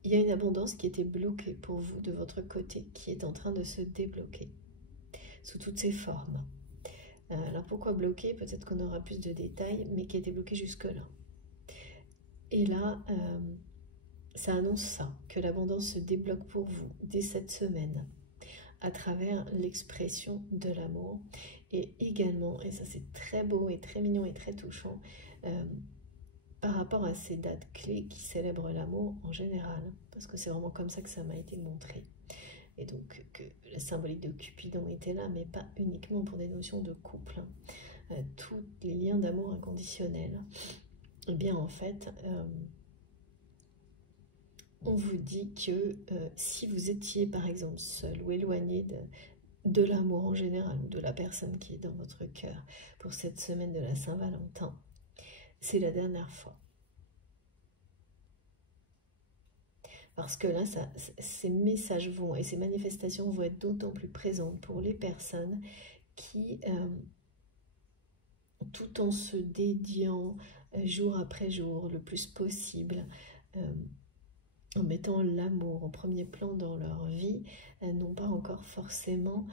Il y a une abondance qui était bloquée pour vous de votre côté, qui est en train de se débloquer sous toutes ses formes. Alors pourquoi bloquée? Peut-être qu'on aura plus de détails, mais qui a été bloquée jusque-là. Et là, ça annonce ça, que l'abondance se débloque pour vous dès cette semaine, à travers l'expression de l'amour. Et également, et ça c'est très beau et très mignon et très touchant, par rapport à ces dates clés qui célèbrent l'amour en général, parce que c'est vraiment comme ça que ça m'a été montré. Et donc que la symbolique de Cupidon était là, mais pas uniquement pour des notions de couple. Tous les liens d'amour inconditionnel. Eh bien en fait, on vous dit que si vous étiez par exemple seul ou éloigné de l'amour en général, ou de la personne qui est dans votre cœur pour cette semaine de la Saint-Valentin, c'est la dernière fois. Parce que là, ces messages vont et ces manifestations vont être d'autant plus présentes pour les personnes qui, tout en se dédiant jour après jour le plus possible, en mettant l'amour en premier plan dans leur vie, n'ont pas encore forcément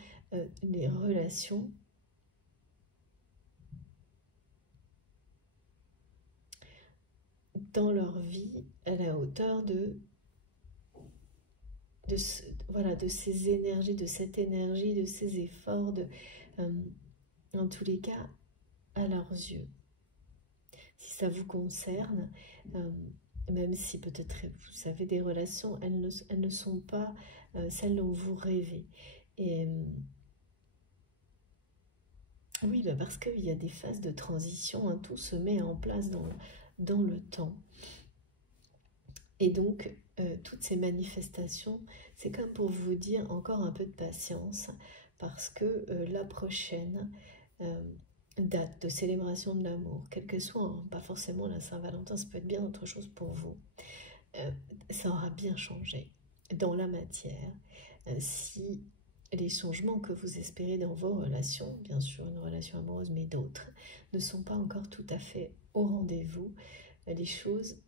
les relations dans leur vie à la hauteur voilà, de ces énergies, de cette énergie, de ces efforts, en tous les cas, à leurs yeux. Si ça vous concerne, même si peut-être vous avez des relations, elles ne sont pas celles dont vous rêvez. Et oui, parce qu'il y a des phases de transition, tout se met en place dans le temps. Et donc, toutes ces manifestations, c'est comme pour vous dire encore un peu de patience, parce que la prochaine date de célébration de l'amour, quel que soit, pas forcément la Saint-Valentin, ça peut être bien autre chose pour vous, ça aura bien changé dans la matière. Si les changements que vous espérez dans vos relations, bien sûr une relation amoureuse, mais d'autres, ne sont pas encore tout à fait au rendez-vous, les choses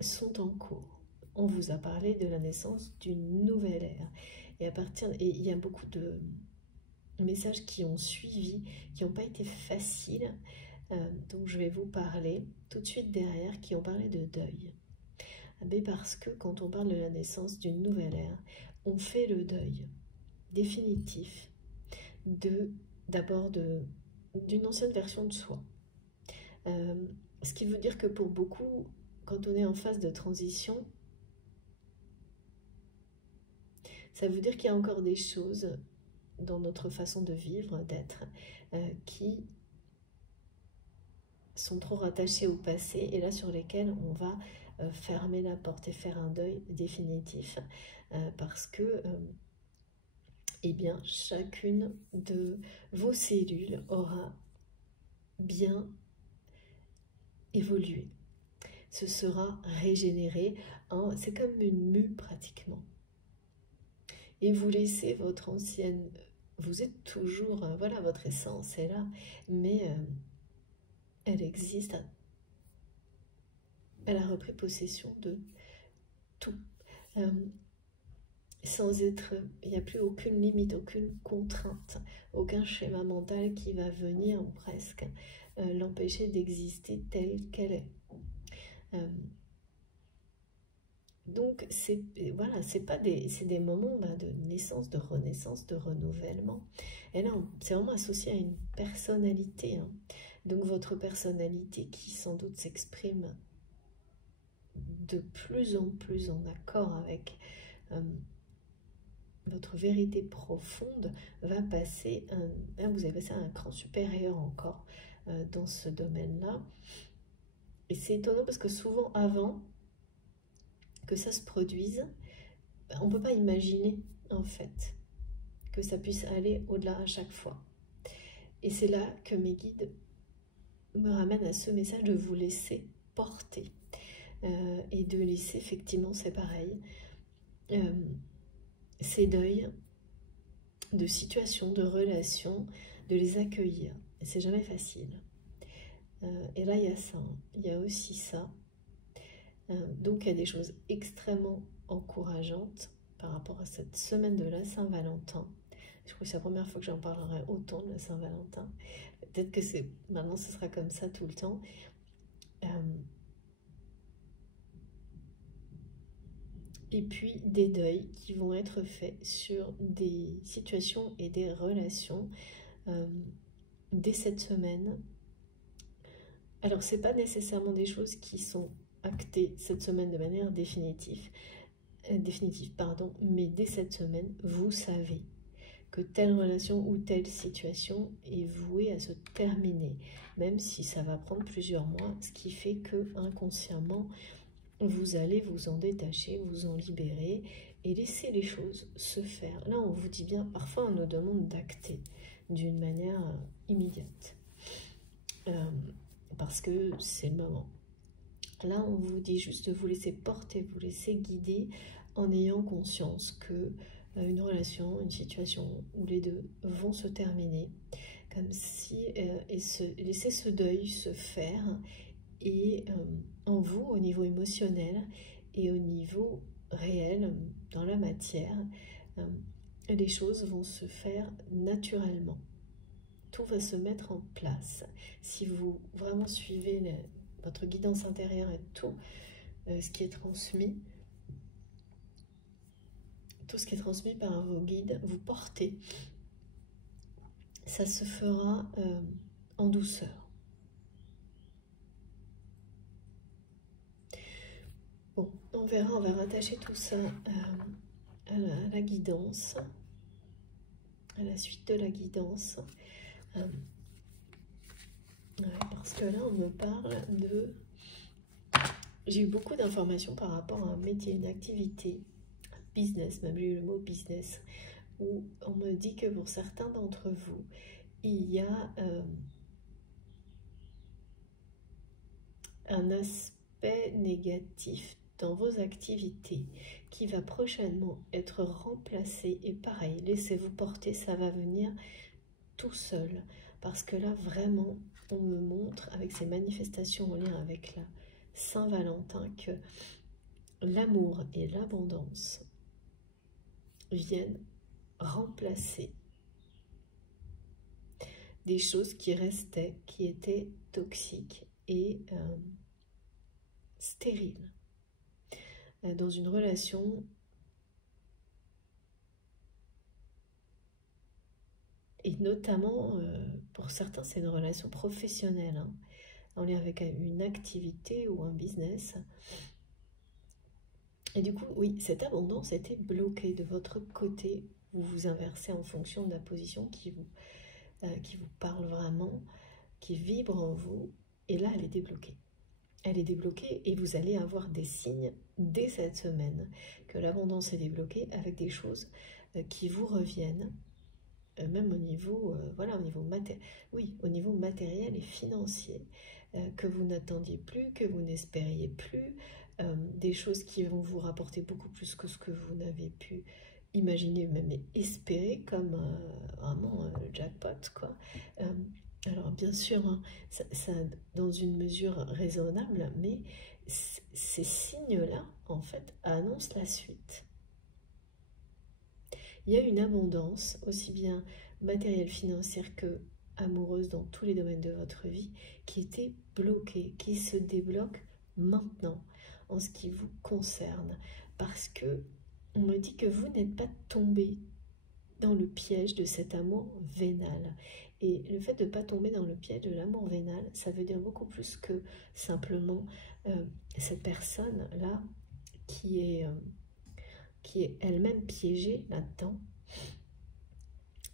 sont en cours. On vous a parlé de la naissance d'une nouvelle ère. Et il y a beaucoup de messages qui ont suivi, qui n'ont pas été faciles. Donc je vais vous parler tout de suite derrière, qui ont parlé de deuil. Mais parce que quand on parle de la naissance d'une nouvelle ère, on fait le deuil définitif d'abord d'une ancienne version de soi. Ce qui veut dire que pour beaucoup, quand on est en phase de transition, ça veut dire qu'il y a encore des choses dans notre façon de vivre, d'être, qui sont trop rattachées au passé et là sur lesquelles on va fermer la porte et faire un deuil définitif parce que eh bien, chacune de vos cellules aura bien évolué, se sera régénéré, c'est comme une mue pratiquement. Et vous laissez votre ancienne, vous êtes toujours, voilà, votre essence est là, mais elle existe, elle a repris possession de tout. Sans être, il n'y a plus aucune limite, aucune contrainte, aucun schéma mental qui va venir presque l'empêcher d'exister telle qu'elle est. Donc c'est voilà, c'est des moments de naissance, de renaissance, de renouvellement. Et là, c'est vraiment associé à une personnalité. Donc votre personnalité qui sans doute s'exprime de plus en plus en accord avec votre vérité profonde va passer, vous avez passé à un cran supérieur encore, dans ce domaine-là. Et c'est étonnant parce que souvent avant que ça se produise, on ne peut pas imaginer en fait que ça puisse aller au-delà à chaque fois. Et c'est là que mes guides me ramènent à ce message de vous laisser porter et de laisser effectivement, c'est pareil, ces deuils de situations, de relations, de les accueillir. Et c'est jamais facile. Et là, il y a ça, il y a aussi ça. Donc, il y a des choses extrêmement encourageantes par rapport à cette semaine de la Saint-Valentin. Je crois que c'est la première fois que j'en parlerai autant de la Saint-Valentin. Peut-être que maintenant, ce sera comme ça tout le temps. Et puis, des deuils qui vont être faits sur des situations et des relations dès cette semaine. Alors, ce n'est pas nécessairement des choses qui sont actées cette semaine de manière définitive, mais dès cette semaine, vous savez que telle relation ou telle situation est vouée à se terminer, même si ça va prendre plusieurs mois, ce qui fait que inconsciemment, vous allez vous en détacher, vous en libérer et laisser les choses se faire. Là, on vous dit bien, parfois on nous demande d'acter d'une manière immédiate, parce que c'est le moment. Là, on vous dit juste de vous laisser porter, vous laisser guider en ayant conscience que une relation, une situation où les deux vont se terminer, comme si, et laisser ce deuil se faire, et en vous, au niveau émotionnel et au niveau réel, dans la matière, les choses vont se faire naturellement. Tout va se mettre en place. Si vous vraiment suivez votre guidance intérieure et tout ce qui est transmis, tout ce qui est transmis par vos guides, vous portez, ça se fera en douceur. Bon, on verra, on va rattacher tout ça à la guidance, à la suite de la guidance. Parce que là, on me parle de... J'ai eu beaucoup d'informations par rapport à un métier, une activité, un business, même j'ai eu le mot business, où on me dit que pour certains d'entre vous, il y a un aspect négatif dans vos activités qui va prochainement être remplacé. Et pareil, laissez-vous porter, ça va venir tout seul. Parce que là, vraiment, on me montre avec ces manifestations en lien avec la Saint-Valentin que l'amour et l'abondance viennent remplacer des choses qui restaient, qui étaient toxiques et stériles. Dans une relation, et notamment pour certains, c'est une relation professionnelle, hein, en lien avec une activité ou un business. Et du coup, oui, cette abondance était bloquée de votre côté. Vous vous inversez en fonction de la position qui vous parle vraiment, qui vibre en vous. Et là, elle est débloquée. Elle est débloquée et vous allez avoir des signes dès cette semaine que l'abondance est débloquée avec des choses qui vous reviennent, même au niveau, voilà, au niveau matériel et financier, que vous n'attendiez plus, que vous n'espériez plus, des choses qui vont vous rapporter beaucoup plus que ce que vous n'avez pu imaginer, même espérer, comme vraiment le jackpot, quoi. Alors bien sûr, hein, ça dans une mesure raisonnable, mais ces signes-là, en fait, annoncent la suite. Il y a une abondance, aussi bien matérielle, financière que amoureuse dans tous les domaines de votre vie, qui était bloquée, qui se débloque maintenant, en ce qui vous concerne. Parce que on me dit que vous n'êtes pas tombé dans le piège de cet amour vénal. Et le fait de ne pas tomber dans le piège de l'amour vénal, ça veut dire beaucoup plus que simplement cette personne-là qui est elle-même piégée là-dedans,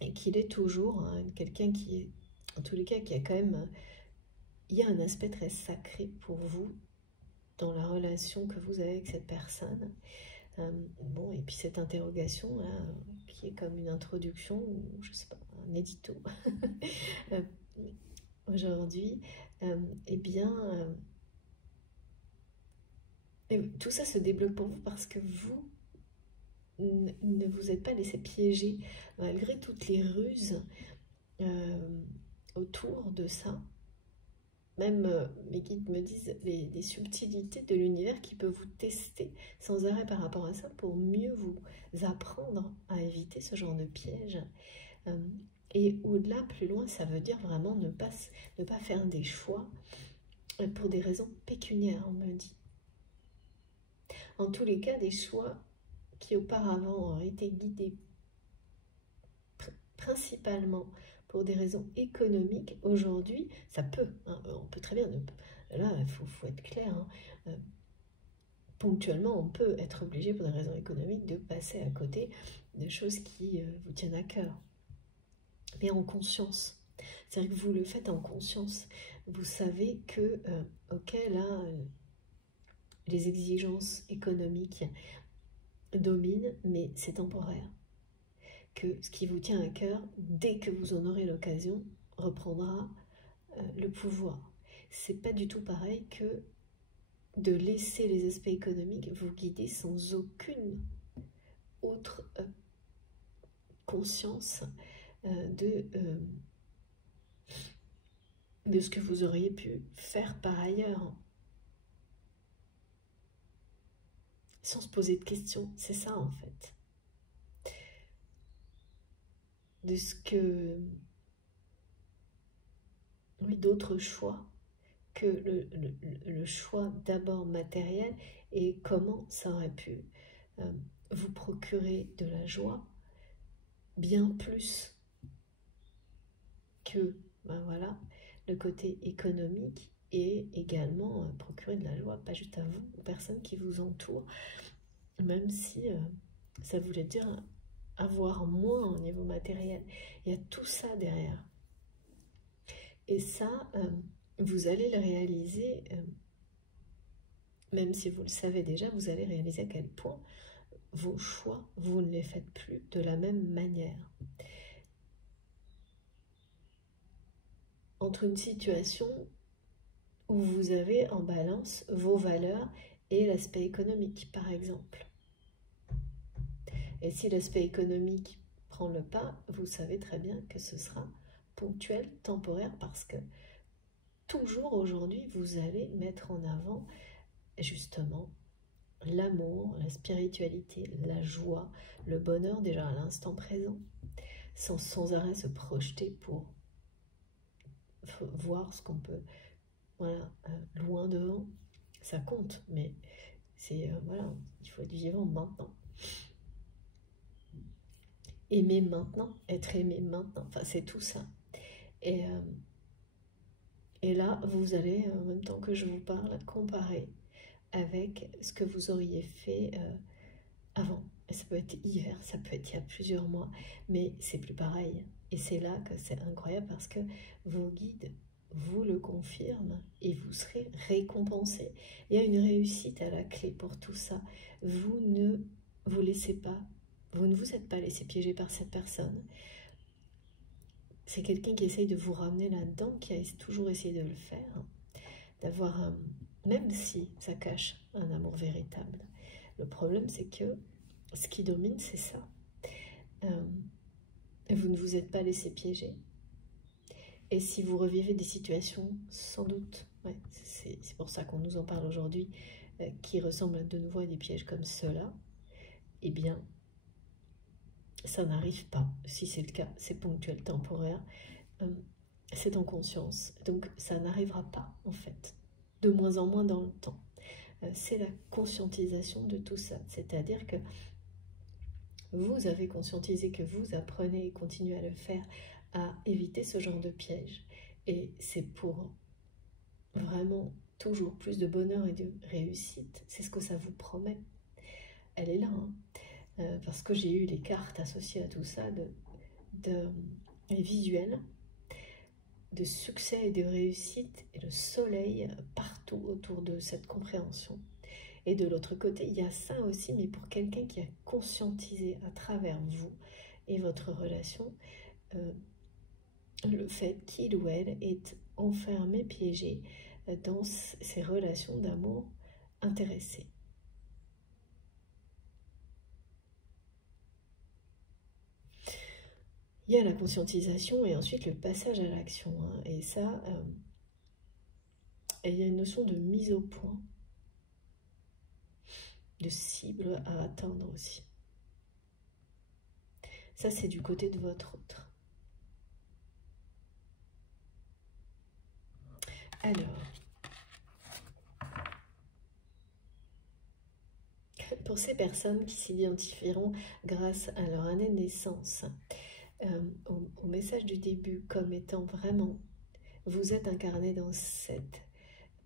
et qu'il est toujours, hein, quelqu'un qui est, en tous les cas, qui a quand même il y a un aspect très sacré pour vous dans la relation que vous avez avec cette personne. Bon, et puis cette interrogation là, qui est comme une introduction, ou je sais pas, un édito aujourd'hui, eh bien, tout ça se débloque pour vous parce que vous ne vous êtes pas laissé piéger malgré toutes les ruses autour de ça. Même mes guides me disent les subtilités de l'univers qui peut vous tester sans arrêt par rapport à ça pour mieux vous apprendre à éviter ce genre de piège. Et au-delà, plus loin, ça veut dire vraiment ne pas faire des choix pour des raisons pécuniaires, on me dit. En tous les cas, des choix qui auparavant auraient été guidés principalement pour des raisons économiques, aujourd'hui, ça peut, hein, on peut très bien, là, il faut être clair, hein, ponctuellement, on peut être obligé pour des raisons économiques de passer à côté de choses qui vous tiennent à cœur, mais en conscience. C'est-à-dire que vous le faites en conscience. Vous savez que, ok, là, les exigences économiques dominent, mais c'est temporaire. Que ce qui vous tient à cœur, dès que vous en aurez l'occasion, reprendra le pouvoir. C'est pas du tout pareil que de laisser les aspects économiques vous guider sans aucune autre conscience de ce que vous auriez pu faire par ailleurs. Sans se poser de questions, c'est ça en fait. De ce que... Oui, d'autres choix que le choix d'abord matériel et comment ça aurait pu vous procurer de la joie bien plus que ben voilà, le côté économique et également procurer de la joie, pas juste à vous, aux personnes qui vous entourent, même si ça voulait dire avoir moins au niveau matériel. Il y a tout ça derrière. Et ça, vous allez le réaliser, même si vous le savez déjà, vous allez réaliser à quel point vos choix, vous ne les faites plus de la même manière. Entre une situation où vous avez en balance vos valeurs et l'aspect économique, par exemple. Et si l'aspect économique prend le pas, vous savez très bien que ce sera ponctuel, temporaire, parce que toujours aujourd'hui, vous allez mettre en avant justement l'amour, la spiritualité, la joie, le bonheur déjà à l'instant présent, sans arrêt se projeter pour voir ce qu'on peut, voilà, loin devant. Ça compte, mais c'est, voilà, il faut être vivant maintenant. Aimer maintenant, être aimé maintenant, enfin c'est tout ça. Et là, vous allez, en même temps que je vous parle, comparer avec ce que vous auriez fait avant. Et ça peut être hier, ça peut être il y a plusieurs mois, mais c'est plus pareil. Et c'est là que c'est incroyable parce que vos guides vous le confirment et vous serez récompensé. Il y a une réussite à la clé pour tout ça. Vous ne vous laissez pas, vous ne vous êtes pas laissé piéger par cette personne. C'est quelqu'un qui essaye de vous ramener là-dedans, qui a toujours essayé de le faire, d'avoir un... Même si ça cache un amour véritable. Le problème, c'est que ce qui domine, c'est ça. Vous ne vous êtes pas laissé piéger. Et si vous revivez des situations, sans doute, ouais, c'est pour ça qu'on nous en parle aujourd'hui, qui ressemblent de nouveau à des pièges comme ceux-là, eh bien, ça n'arrive pas. Si c'est le cas, c'est ponctuel, temporaire, c'est en conscience. Donc, ça n'arrivera pas, en fait, de moins en moins dans le temps. C'est la conscientisation de tout ça. C'est-à-dire que vous avez conscientisé que vous apprenez et continuez à le faire, à éviter ce genre de piège. Et c'est pour vraiment toujours plus de bonheur et de réussite. C'est ce que ça vous promet. Elle est là, hein. Parce que j'ai eu les cartes associées à tout ça, les visuels. de succès et de réussite et le soleil partout autour de cette compréhension. Et de l'autre côté, il y a ça aussi, mais pour quelqu'un qui a conscientisé à travers vous et votre relation, le fait qu'il ou elle est enfermé, piégé dans ces relations d'amour intéressées. Il y a la conscientisation et ensuite le passage à l'action. Hein, et ça, il y a une notion de mise au point, de cible à atteindre aussi. Ça, c'est du côté de votre autre. Alors, pour ces personnes qui s'identifieront grâce à leur année de naissance, au message du début comme étant vraiment, vous êtes incarné dans cette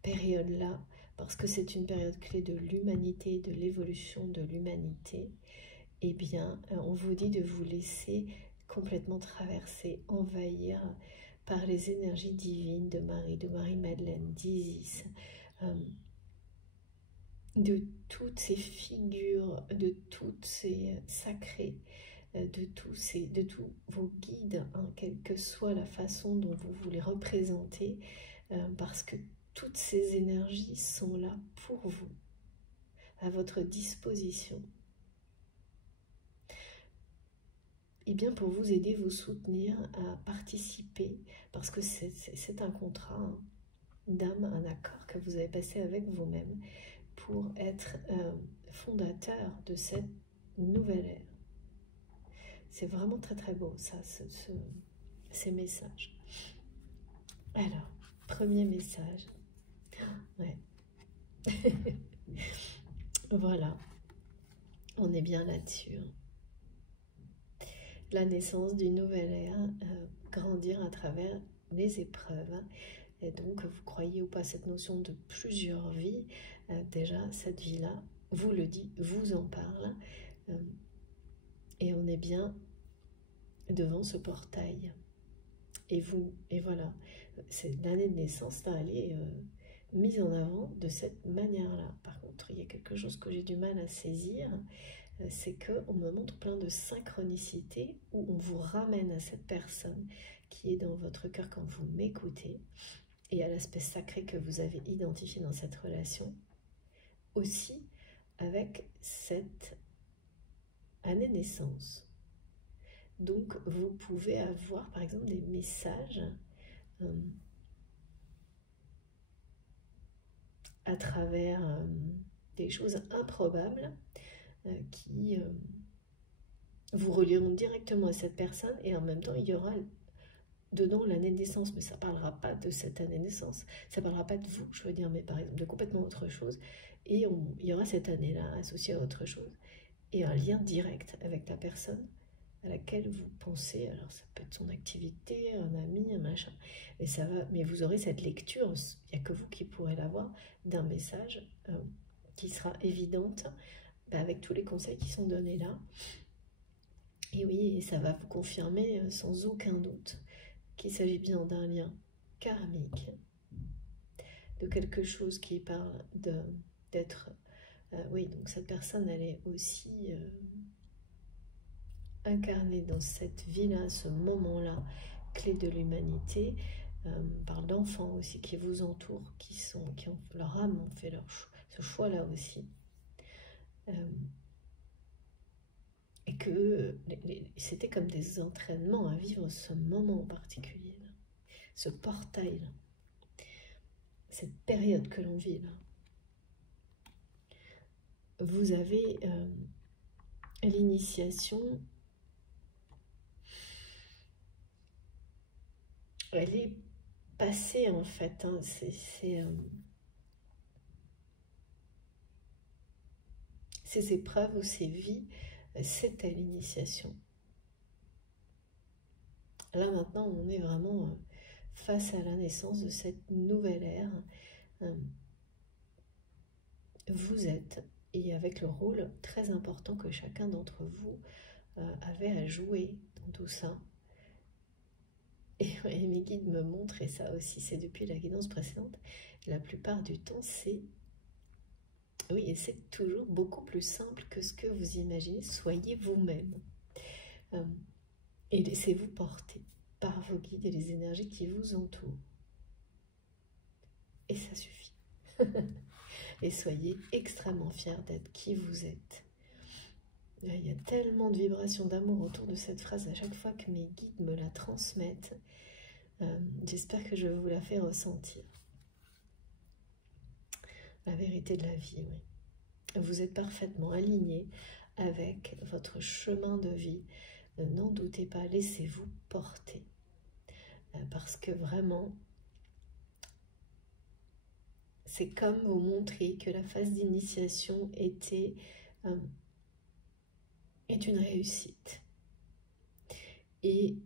période-là, parce que c'est une période clé de l'humanité, de l'évolution de l'humanité, eh bien, on vous dit de vous laisser complètement traverser, envahir par les énergies divines de Marie-Madeleine, d'Isis, de toutes ces figures, de toutes ces sacrés, de tous vos guides, hein, quelle que soit la façon dont vous les représentez, parce que toutes ces énergies sont là pour vous, à votre disposition. Et bien pour vous aider, vous soutenir à participer, parce que c'est un contrat, hein, d'âme, un accord que vous avez passé avec vous-même pour être fondateur de cette nouvelle ère. C'est vraiment très très beau ça, ces messages. Alors, premier message. Ouais. Voilà, on est bien là-dessus. La naissance d'une nouvelle ère, grandir à travers les épreuves. Et donc, vous croyez ou pas cette notion de plusieurs vies, déjà, cette vie-là vous le dit, vous en parle. Et on est bien devant ce portail. Et voilà, l'année de naissance va aller mise en avant de cette manière-là. Par contre, il y a quelque chose que j'ai du mal à saisir, c'est qu'on me montre plein de synchronicité où on vous ramène à cette personne qui est dans votre cœur quand vous m'écoutez et à l'aspect sacré que vous avez identifié dans cette relation, aussi avec cette année de naissance. Donc, vous pouvez avoir, par exemple, des messages à travers des choses improbables qui vous relieront directement à cette personne, et en même temps, il y aura dedans l'année de naissance, mais ça ne parlera pas de cette année de naissance, ça ne parlera pas de vous, je veux dire, mais par exemple de complètement autre chose, et il y aura cette année-là associée à autre chose, et un lien direct avec la personne à laquelle vous pensez. Alors ça peut être son activité, un ami, un machin, mais ça va, mais vous aurez cette lecture, il n'y a que vous qui pourrez l'avoir, d'un message qui sera évidente, avec tous les conseils qui sont donnés là. Et oui, et ça va vous confirmer sans aucun doute qu'il s'agit bien d'un lien karmique, de quelque chose qui parle d'être... oui, donc cette personne, elle est aussi incarnée dans cette vie-là, ce moment-là, clé de l'humanité, par d'enfants aussi qui vous entourent, qui ont leur âme, ont fait ce choix-là aussi. Et que c'était comme des entraînements à vivre ce moment en particulier, là, ce portail, là, cette période que l'on vit là. Vous avez l'initiation, elle est passée en fait, hein, ces épreuves ou ces vies, c'était l'initiation. Là maintenant, on est vraiment face à la naissance de cette nouvelle ère. Vous êtes, et avec le rôle très important que chacun d'entre vous avait à jouer dans tout ça, Et mes guides me montrent, et ça aussi c'est depuis la guidance précédente, la plupart du temps c'est... Oui, et c'est toujours beaucoup plus simple que ce que vous imaginez. Soyez vous-même. Et laissez-vous porter par vos guides et les énergies qui vous entourent. Et ça suffit. Et soyez extrêmement fiers d'être qui vous êtes. Il y a tellement de vibrations d'amour autour de cette phrase à chaque fois que mes guides me la transmettent. J'espère que je vous la fais ressentir. La vérité de la vie, oui. Vous êtes parfaitement aligné avec votre chemin de vie. N'en doutez pas, laissez-vous porter. Parce que vraiment, c'est comme vous montrer que la phase d'initiation est une réussite. Et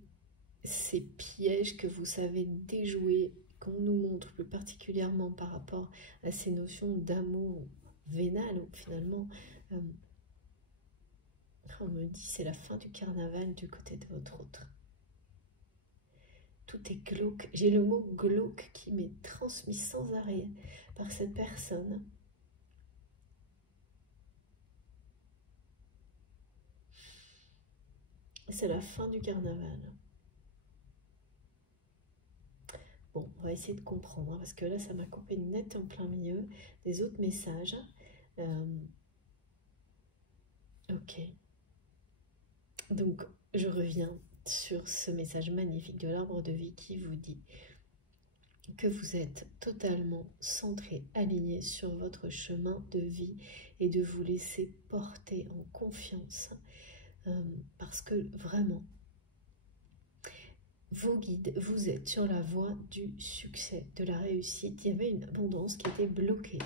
ces pièges que vous savez déjouer, qu'on nous montre plus particulièrement par rapport à ces notions d'amour vénal, où finalement, on me dit c'est la fin du carnaval du côté de votre autre. Tout est glauque. J'ai le mot glauque qui m'est transmis sans arrêt par cette personne. C'est la fin du carnaval. Bon, on va essayer de comprendre, hein, parce que là, ça m'a coupé net en plein milieu des autres messages. Ok. Donc, je reviens sur ce message magnifique de l'arbre de vie qui vous dit que vous êtes totalement centré, aligné sur votre chemin de vie et de vous laisser porter en confiance. Parce que vraiment, vos guides, vous êtes sur la voie du succès, de la réussite. Il y avait une abondance qui était bloquée.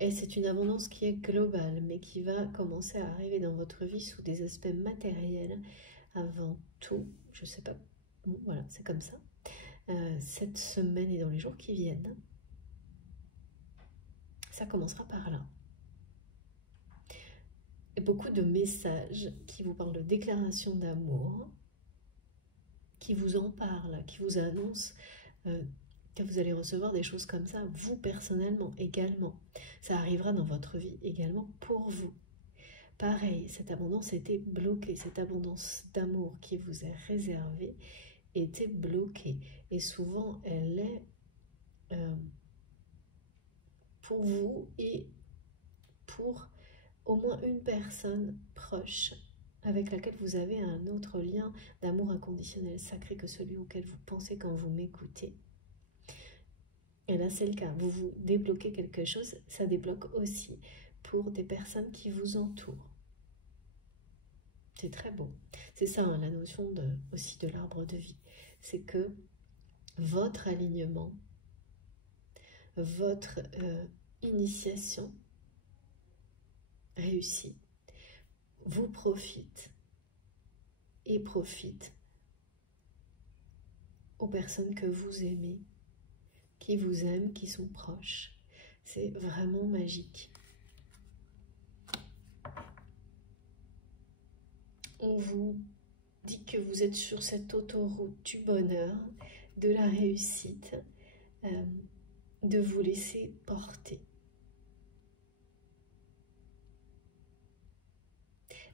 Et c'est une abondance qui est globale, mais qui va commencer à arriver dans votre vie sous des aspects matériels avant tout. Je ne sais pas, bon voilà, c'est comme ça. Cette semaine et dans les jours qui viennent, ça commencera par là. Et beaucoup de messages qui vous parlent de déclaration d'amour, qui vous en parlent, qui vous annoncent que vous allez recevoir des choses comme ça, vous personnellement également. Ça arrivera dans votre vie également pour vous. Pareil, cette abondance était bloquée, cette abondance d'amour qui vous est réservée était bloquée. Et souvent, elle est pour vous et pour au moins une personne proche avec laquelle vous avez un autre lien d'amour inconditionnel sacré que celui auquel vous pensez quand vous m'écoutez. Et là, c'est le cas. Vous vous débloquez quelque chose, ça débloque aussi pour des personnes qui vous entourent. C'est très beau. C'est ça, hein, la notion aussi de l'arbre de vie. C'est que votre alignement, votre initiation réussie, vous profite et profite aux personnes que vous aimez, qui vous aiment, qui sont proches. C'est vraiment magique. On vous dit que vous êtes sur cette autoroute du bonheur, de la réussite, de vous laisser porter.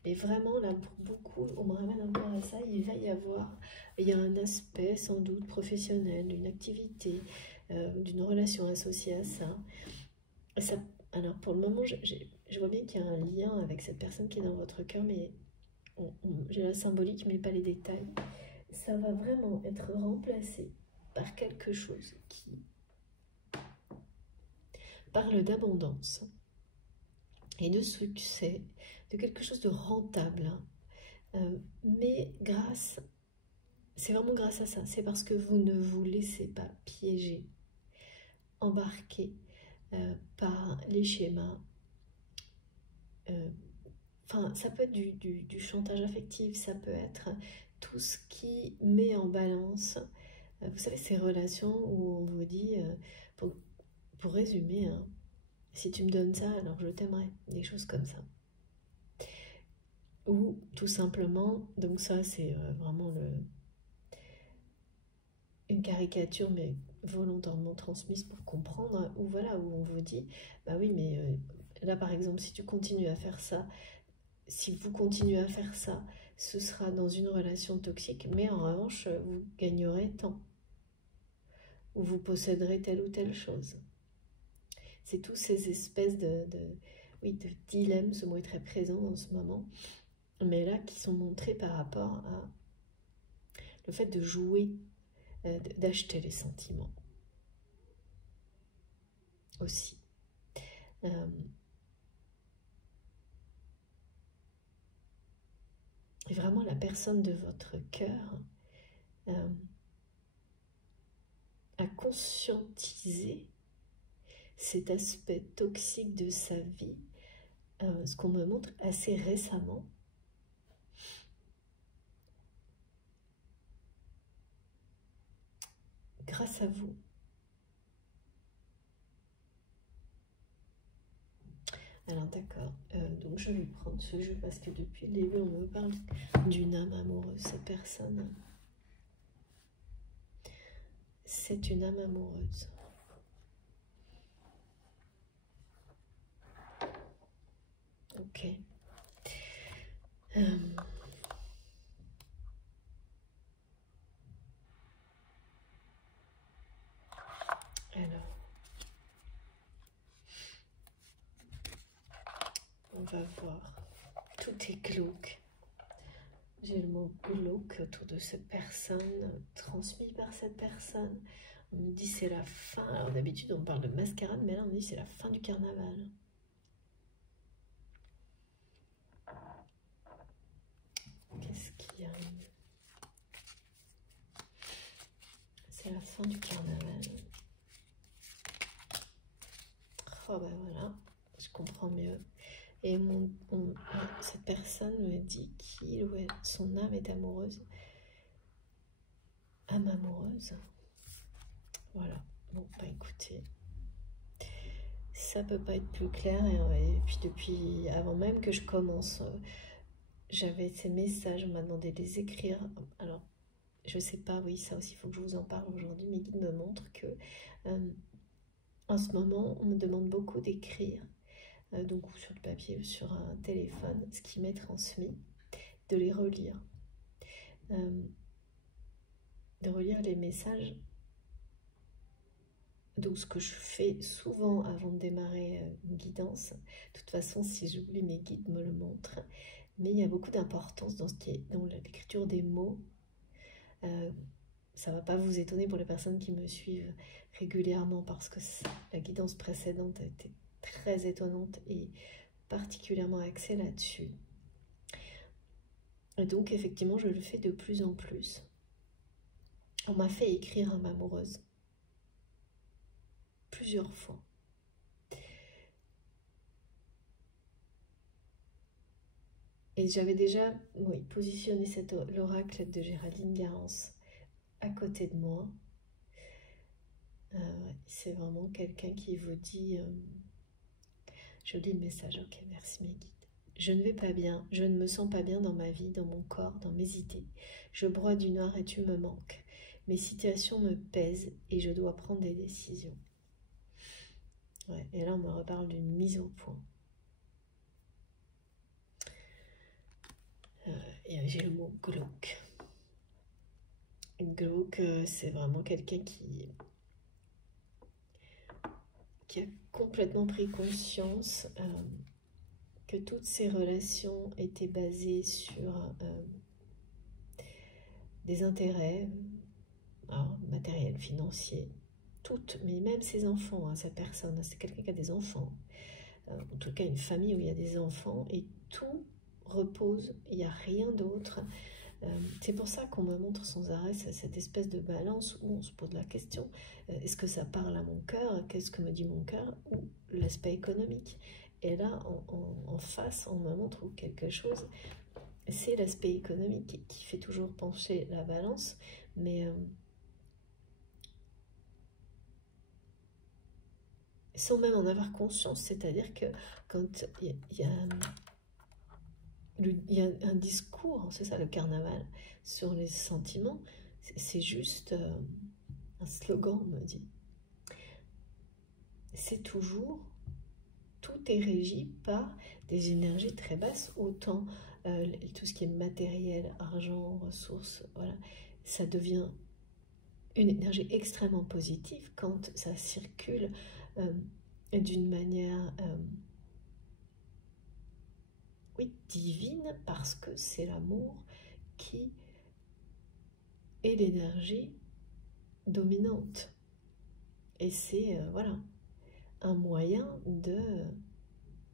Et vraiment, là, pour beaucoup, on me ramène encore à ça, il y a un aspect sans doute professionnel, d'une activité, d'une relation associée à ça. Alors, pour le moment, je vois bien qu'il y a un lien avec cette personne qui est dans votre cœur, mais j'ai la symbolique, mais pas les détails. Ça va vraiment être remplacé par quelque chose qui parle d'abondance et de succès, de quelque chose de rentable, mais c'est vraiment grâce à ça, c'est parce que vous ne vous laissez pas piéger, embarquer par les schémas. Enfin, ça peut être du chantage affectif, ça peut être tout ce qui met en balance, vous savez, ces relations où on vous dit, pour résumer, hein, si tu me donnes ça, alors je t'aimerai, des choses comme ça. ou tout simplement, donc ça c'est vraiment une caricature, mais volontairement transmise pour comprendre, où voilà, où on vous dit, bah oui, mais là par exemple, si tu continues à faire ça, si vous continuez à faire ça, ce sera dans une relation toxique, mais en revanche, vous gagnerez tant, ou vous posséderez telle ou telle chose. C'est tous ces espèces oui, de dilemmes, ce mot est très présent en ce moment, mais là qui sont montrés par rapport à le fait de jouer, d'acheter les sentiments aussi. Et vraiment la personne de votre cœur a conscientisé cet aspect toxique de sa vie, ce qu'on me montre assez récemment. Grâce à vous. Alors d'accord, donc je vais prendre ce jeu parce que depuis le début on me parle d'une âme amoureuse. Cette personne, c'est une âme amoureuse. Ok. Alors, on va voir. Tout est glauque. J'ai le mot glauque autour de cette personne, transmis par cette personne. On me dit c'est la fin. Alors d'habitude on parle de mascarade, mais là on me dit c'est la fin du carnaval. Qu'est-ce qu'il y a? C'est la fin du carnaval. Oh ben voilà, je comprends mieux. Et cette personne me dit qu'il ou son âme est amoureuse. Âme amoureuse. Voilà. Bon, bah écoutez, ça peut pas être plus clair. Et puis depuis, avant même que je commence, j'avais ces messages, on m'a demandé de les écrire. Alors, je sais pas, oui, ça aussi, il faut que je vous en parle aujourd'hui. Mes guides me montrent que, en ce moment, on me demande beaucoup d'écrire. Donc sur le papier ou sur un téléphone, ce qui m'est transmis, de les relire. De relire les messages. Donc ce que je fais souvent avant de démarrer une guidance, de toute façon si j'oublie, mes guides me le montrent, mais il y a beaucoup d'importance dans l'écriture des mots. Ça ne va pas vous étonner pour les personnes qui me suivent régulièrement, parce que la guidance précédente a été très étonnante et particulièrement axée là-dessus. Et donc effectivement je le fais de plus en plus. On m'a fait écrire âme amoureuse plusieurs fois. Et j'avais déjà positionné l'oracle de Géraldine Garance à côté de moi. C'est vraiment quelqu'un qui vous dit, je lis le message, ok, merci mes guides. Je ne vais pas bien, je ne me sens pas bien dans ma vie, dans mon corps, dans mes idées. Je broie du noir et tu me manques. Mes situations me pèsent et je dois prendre des décisions. Ouais, et là, on me reparle d'une mise au point. Et j'ai le mot glauque. Glauque, c'est vraiment quelqu'un qui a complètement pris conscience que toutes ces relations étaient basées sur des intérêts matériels, financiers, toutes, mais même ses enfants, hein, cette personne, c'est quelqu'un qui a des enfants, en tout cas une famille où il y a des enfants, et tout repose, il n'y a rien d'autre. C'est pour ça qu'on me montre sans arrêt cette espèce de balance où on se pose la question, est-ce que ça parle à mon cœur, qu'est-ce que me dit mon cœur, ou l'aspect économique. Et là, en face, on me montre quelque chose, c'est l'aspect économique qui fait toujours pencher la balance, mais sans même en avoir conscience, c'est-à-dire que quand il y a il y a un discours, c'est ça le carnaval, sur les sentiments, c'est juste un slogan, on me dit. C'est toujours, tout est régi par des énergies très basses, autant tout ce qui est matériel, argent, ressources, voilà, ça devient une énergie extrêmement positive quand ça circule d'une manière oui, divine, parce que c'est l'amour qui est l'énergie dominante. Et c'est voilà, un moyen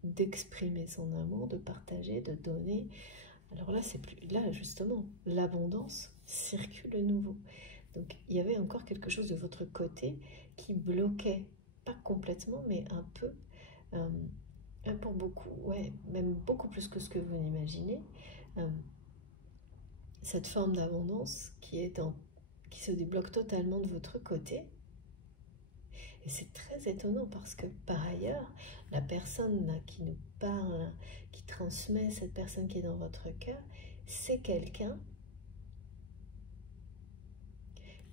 d'exprimer son amour, de partager, de donner. Alors là, c'est plus là justement, l'abondance circule de nouveau. Donc il y avait encore quelque chose de votre côté qui bloquait, pas complètement, mais un peu, pour beaucoup, ouais, même beaucoup plus que ce que vous n'imaginez, cette forme d'abondance qui se débloque totalement de votre côté. Et c'est très étonnant parce que par ailleurs, la personne là, qui nous parle, qui transmet, cette personne qui est dans votre cœur, c'est quelqu'un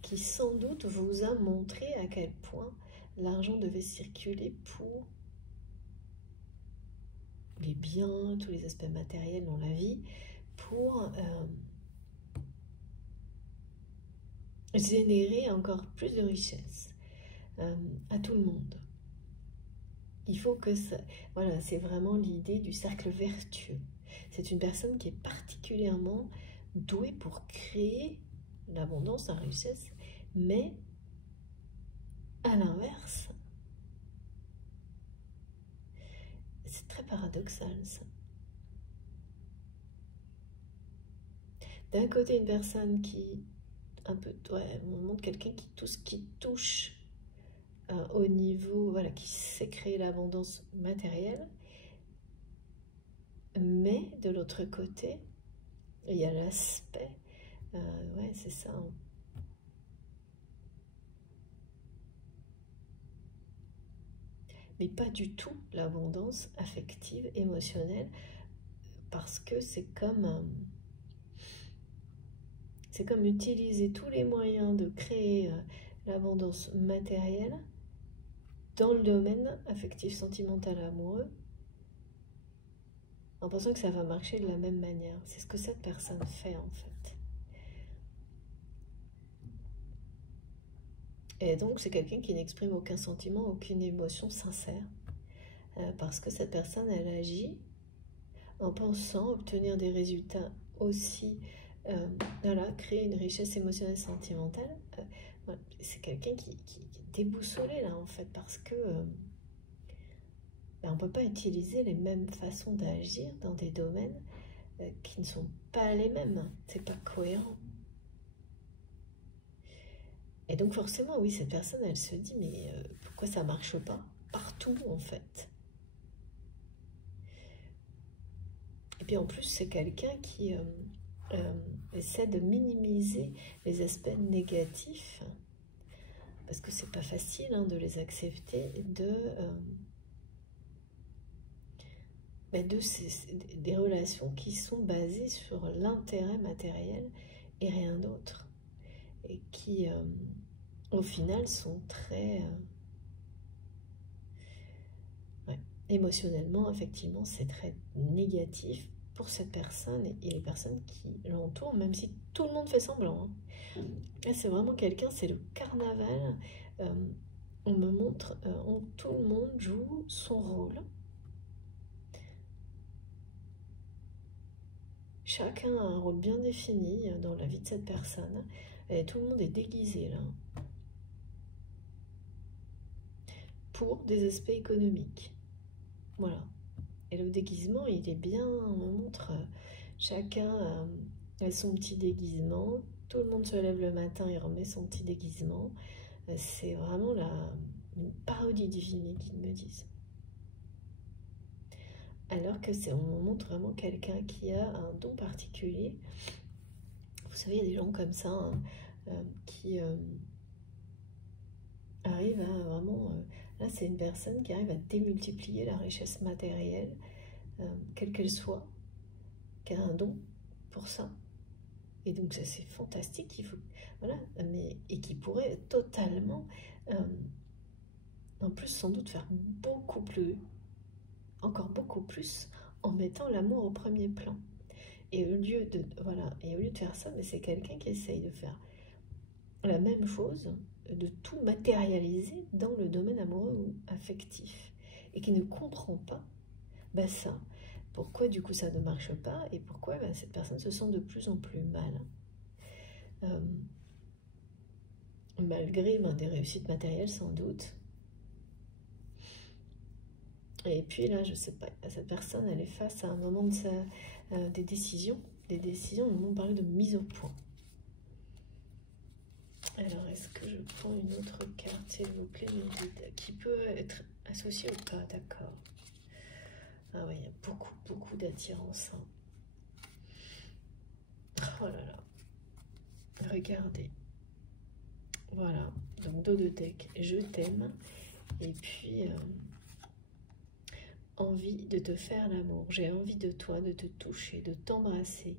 qui sans doute vous a montré à quel point l'argent devait circuler pour les biens, tous les aspects matériels dans la vie, pour générer encore plus de richesse à tout le monde. Il faut que ça... Voilà, c'est vraiment l'idée du cercle vertueux. C'est une personne qui est particulièrement douée pour créer l'abondance, la richesse, mais à l'inverse, c'est très paradoxal ça. D'un côté, une personne qui, un peu, ouais, on montre quelqu'un qui, tout ce qui touche au niveau, voilà, qui sait créer l'abondance matérielle, mais de l'autre côté, il y a l'aspect, ouais, c'est ça, hein. Mais pas du tout l'abondance affective, émotionnelle, parce que c'est comme utiliser tous les moyens de créer l'abondance matérielle dans le domaine affectif, sentimental, amoureux, en pensant que ça va marcher de la même manière. C'est ce que cette personne fait en fait. Et donc c'est quelqu'un qui n'exprime aucun sentiment, aucune émotion sincère, parce que cette personne, elle agit en pensant obtenir des résultats aussi, voilà, créer une richesse émotionnelle, sentimentale. Voilà. C'est quelqu'un qui est déboussolé là en fait, parce que on ne peut pas utiliser les mêmes façons d'agir dans des domaines qui ne sont pas les mêmes. C'est pas cohérent. Et donc forcément, oui, cette personne, elle se dit, mais pourquoi ça marche pas partout en fait? Et puis en plus, c'est quelqu'un qui essaie de minimiser les aspects négatifs, parce que c'est pas facile hein, de les accepter, des relations qui sont basées sur l'intérêt matériel et rien d'autre, et qui au final sont très ouais, émotionnellement, effectivement, c'est très négatif pour cette personne et les personnes qui l'entourent, même si tout le monde fait semblant, hein. C'est vraiment quelqu'un, c'est le carnaval. On me montre, tout le monde joue son rôle. Chacun a un rôle bien défini dans la vie de cette personne. Et tout le monde est déguisé là. Pour des aspects économiques. Voilà. Et le déguisement, il est bien, on me montre, chacun a son petit déguisement. Tout le monde se lève le matin et remet son petit déguisement. C'est vraiment une parodie divine qu'ils me disent. Alors que on montre vraiment quelqu'un qui a un don particulier. Vous savez, il y a des gens comme ça hein, qui arrivent à vraiment... là, c'est une personne qui arrive à démultiplier la richesse matérielle, quelle qu'elle soit, qui a un don pour ça. Et donc ça c'est fantastique, il faut, voilà, mais, et qui pourrait totalement, en plus sans doute faire beaucoup plus, encore beaucoup plus, en mettant l'amour au premier plan. Et au lieu de, voilà, et au lieu de faire ça, c'est quelqu'un qui essaye de faire la même chose, de tout matérialiser dans le domaine amoureux ou affectif, et qui ne comprend pas ça, pourquoi du coup ça ne marche pas, et pourquoi cette personne se sent de plus en plus mal. Malgré des réussites matérielles sans doute. Et puis là, je sais pas, cette personne, elle est face à un moment de des décisions, on parle de mise au point. Alors, est-ce que je prends une autre carte, s'il vous plaît, qui peut être associée ou pas, d'accord. Ah oui, il y a beaucoup, beaucoup d'attirance. Hein. Oh là là. Regardez. Voilà, donc dos de deck, je t'aime. Et puis, envie de te faire l'amour. J'ai envie de toi, de te toucher, de t'embrasser,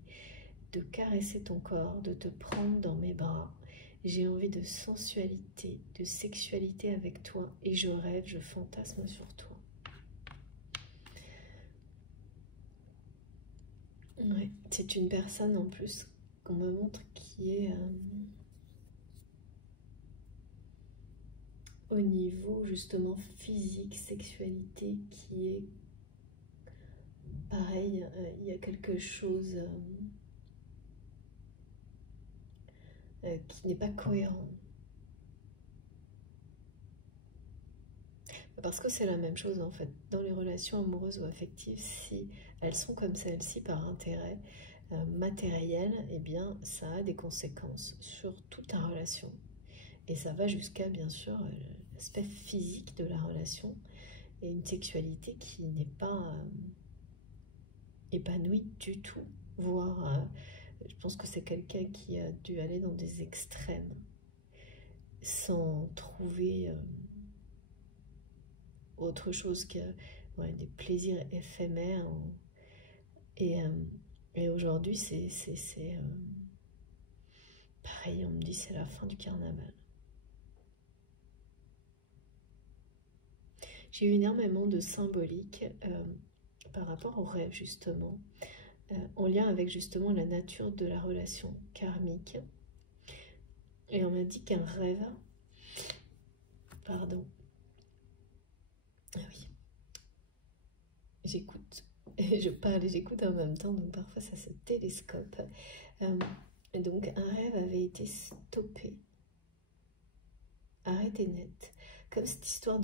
de caresser ton corps, de te prendre dans mes bras. J'ai envie de sensualité, de sexualité avec toi. Et je rêve, je fantasme sur toi. Ouais, c'est une personne en plus qu'on me montre qui est au niveau justement physique, sexualité, qui est pareil, il y a quelque chose qui n'est pas cohérent. Parce que c'est la même chose en fait, dans les relations amoureuses ou affectives, si elles sont comme celle-ci par intérêt matériel, eh bien ça a des conséquences sur toute la relation. Et ça va jusqu'à bien sûr l'aspect physique de la relation et une sexualité qui n'est pas épanouie du tout, voire je pense que c'est quelqu'un qui a dû aller dans des extrêmes sans trouver autre chose que des plaisirs éphémères. Et aujourd'hui, c'est pareil, on me dit c'est la fin du carnaval. J'ai eu énormément de symbolique par rapport au rêve, justement, en lien avec justement la nature de la relation karmique. Et on m'a dit qu'un rêve, pardon, ah oui, j'écoute, je parle et j'écoute en même temps, donc parfois ça se télescope. Et donc un rêve avait été stoppé, arrêté net, comme cette histoire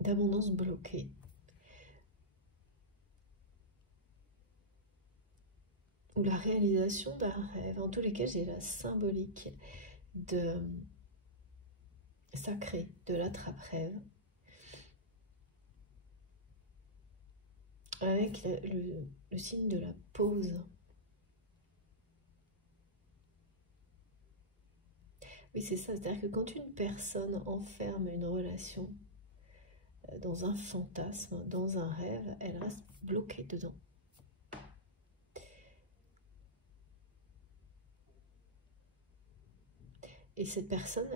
d'abondance bloquée. Ou la réalisation d'un rêve. En tous les cas, j'ai la symbolique de sacré, de l'attrape-rêve, avec le signe de la pause. Oui, c'est ça, c'est-à-dire que quand une personne enferme une relation dans un fantasme, dans un rêve, elle reste bloquée dedans. Et cette personne,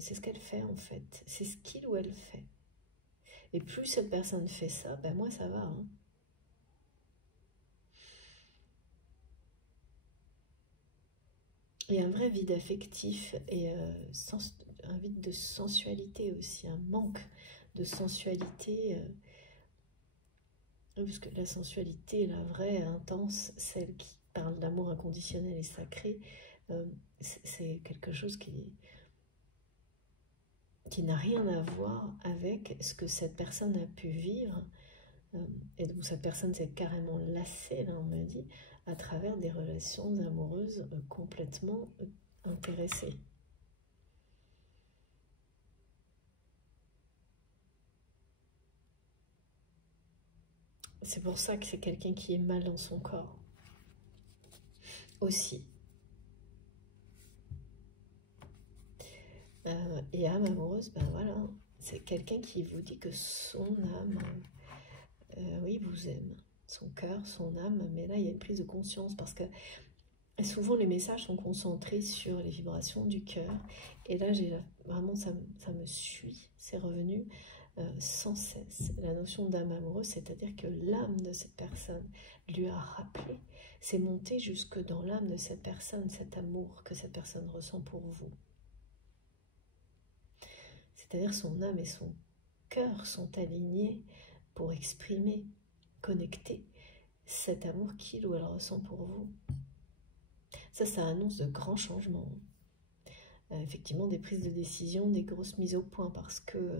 c'est ce qu'elle fait en fait, c'est ce qu'il ou elle fait. Et plus cette personne fait ça, ben moi ça va. Hein. Il y a un vrai vide affectif et un vide de sensualité aussi, un manque de sensualité. Parce que la sensualité, la vraie, intense, celle qui parle d'amour inconditionnel et sacré, c'est quelque chose qui n'a rien à voir avec ce que cette personne a pu vivre. Et donc cette personne s'est carrément lassée, là on me dit, à travers des relations amoureuses complètement intéressées. C'est pour ça que c'est quelqu'un qui est mal dans son corps. Aussi. Et âme amoureuse, ben voilà, c'est quelqu'un qui vous dit que son âme, oui, vous aime. son cœur, son âme, mais là il y a une prise de conscience parce que souvent les messages sont concentrés sur les vibrations du cœur et là vraiment ça me suit, c'est revenu sans cesse. La notion d'âme amoureuse, c'est-à-dire que l'âme de cette personne lui a rappelé, c'est monté jusque dans l'âme de cette personne, cet amour que cette personne ressent pour vous. C'est-à-dire son âme et son cœur sont alignés pour exprimer, connecter cet amour qu'il ou elle ressent pour vous. Ça annonce de grands changements. Effectivement, des prises de décision, des grosses mises au point, parce que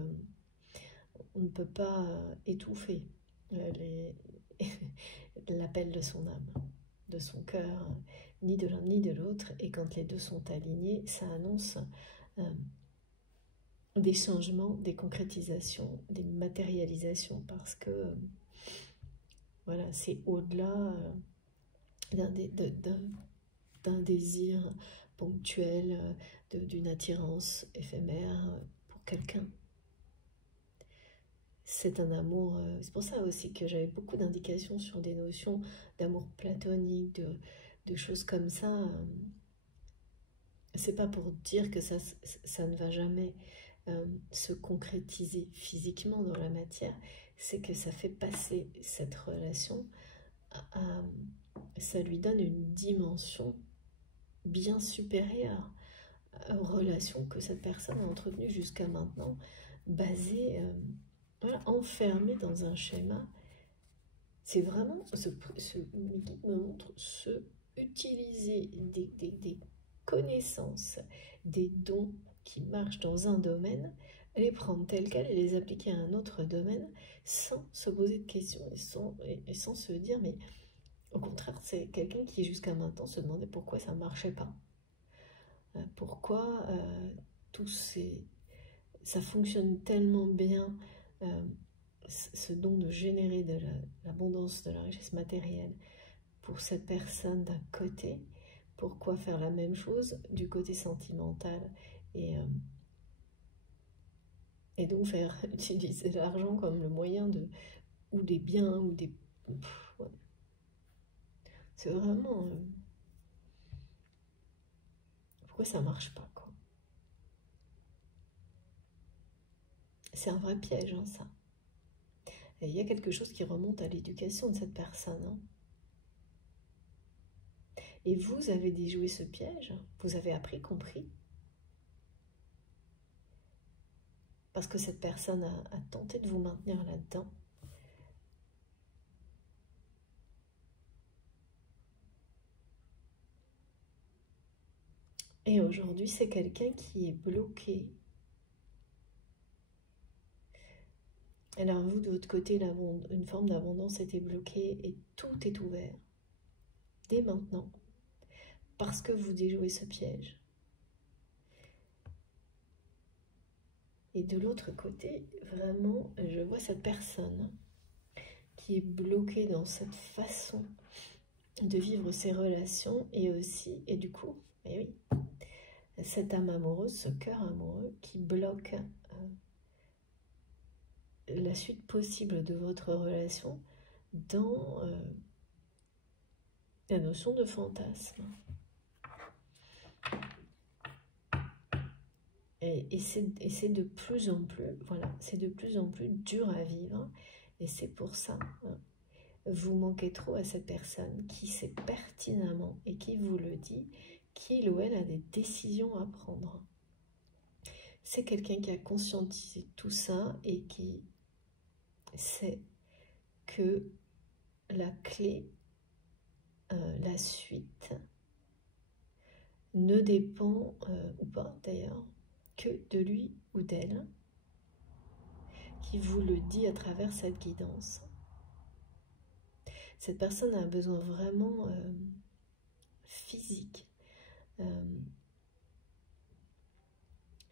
on ne peut pas étouffer l'appel de son âme, de son cœur, ni de l'un ni de l'autre. Et quand les deux sont alignés, ça annonce des changements, des concrétisations, des matérialisations, parce que voilà, c'est au-delà d'un désir ponctuel, d'une attirance éphémère pour quelqu'un. C'est un amour, c'est pour ça aussi que j'avais beaucoup d'indications sur des notions d'amour platonique, de choses comme ça. C'est pas pour dire que ça ne va jamais se concrétiser physiquement dans la matière, c'est que ça fait passer cette relation, ça lui donne une dimension bien supérieure aux relations que cette personne a entretenues jusqu'à maintenant, basées, voilà, enfermées dans un schéma. C'est vraiment, ce guide me montre utiliser des connaissances, des dons qui marchent dans un domaine, les prendre tels quels et les appliquer à un autre domaine sans se poser de questions et sans se dire, mais au contraire, c'est quelqu'un qui jusqu'à maintenant se demandait pourquoi ça ne marchait pas. Pourquoi ça fonctionne tellement bien, ce don de générer de l'abondance, de la richesse matérielle pour cette personne d'un côté, pourquoi faire la même chose du côté sentimental et donc faire utiliser l'argent comme le moyen ou des biens, ou des... Ouais. C'est vraiment... pourquoi ça marche pas, quoi. C'est un vrai piège, hein, ça. Et il y a quelque chose qui remonte à l'éducation de cette personne, hein. Et vous avez déjoué ce piège, vous avez appris, compris. Parce que cette personne a tenté de vous maintenir là-dedans. Et aujourd'hui, c'est quelqu'un qui est bloqué. Alors vous, de votre côté, une forme d'abondance était bloquée et tout est ouvert. Dès maintenant. Parce que vous déjouez ce piège. Et de l'autre côté, vraiment, je vois cette personne qui est bloquée dans cette façon de vivre ses relations et aussi, et du coup, et oui, cette âme amoureuse, ce cœur amoureux qui bloque la suite possible de votre relation dans la notion de fantasme. Et c'est de plus en plus, voilà, c'est de plus en plus dur à vivre. Et c'est pour ça, vous manquez trop à cette personne qui sait pertinemment et qui vous le dit, qu'il ou elle a des décisions à prendre. C'est quelqu'un qui a conscientisé tout ça et qui sait que la clé, la suite, ne dépend, ou pas d'ailleurs, que de lui ou d'elle, qui vous le dit à travers cette guidance. Cette personne a un besoin vraiment physique,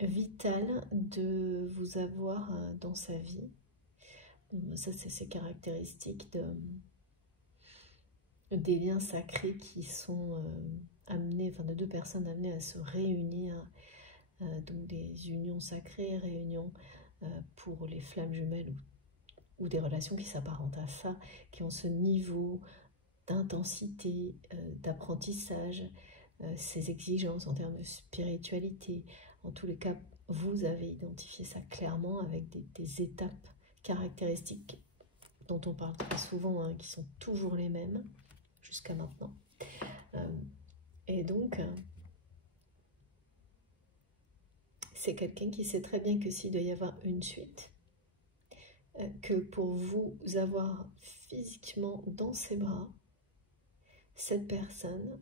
vital de vous avoir dans sa vie. Ça, c'est ses caractéristiques des liens sacrés qui sont amenés, enfin de deux personnes amenées à se réunir, donc des unions sacrées, réunions pour les flammes jumelles ou des relations qui s'apparentent à ça, qui ont ce niveau d'intensité, d'apprentissage, ces exigences en termes de spiritualité. En tous les cas, vous avez identifié ça clairement avec des étapes caractéristiques dont on parle très souvent, hein, qui sont toujours les mêmes jusqu'à maintenant. Et donc, c'est quelqu'un qui sait très bien que s'il doit y avoir une suite, que pour vous avoir physiquement dans ses bras, cette personne,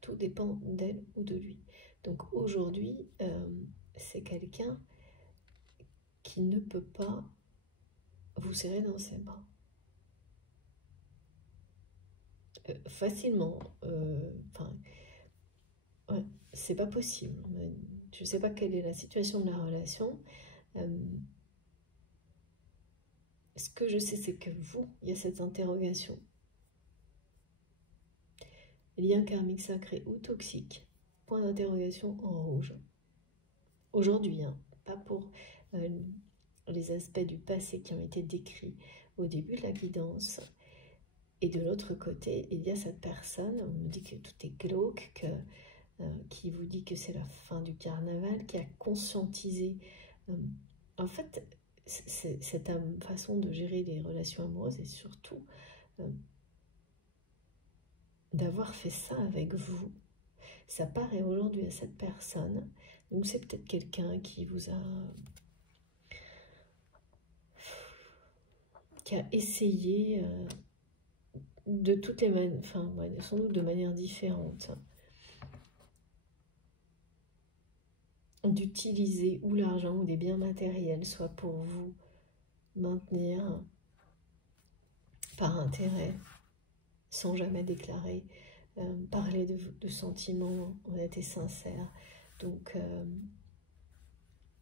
tout dépend d'elle ou de lui. Donc aujourd'hui, c'est quelqu'un qui ne peut pas vous serrer dans ses bras. Facilement. Enfin, ouais, c'est pas possible. Je ne sais pas quelle est la situation de la relation. Ce que je sais, c'est que vous, il y a cette interrogation. Lien karmique sacré ou toxique, point d'interrogation en rouge. Aujourd'hui, hein, pas pour les aspects du passé qui ont été décrits au début de la guidance. Et de l'autre côté, il y a cette personne, on nous dit que tout est glauque, qui vous dit que c'est la fin du carnaval, qui a conscientisé. En fait, cette façon de gérer les relations amoureuses et surtout d'avoir fait ça avec vous, ça paraît aujourd'hui à cette personne. Donc c'est peut-être quelqu'un qui vous a... qui a essayé de toutes les manières, enfin sans doute de manière différente, d'utiliser ou l'argent ou des biens matériels, soit pour vous maintenir par intérêt, sans jamais déclarer, parler de sentiments honnêtes et sincères. Donc,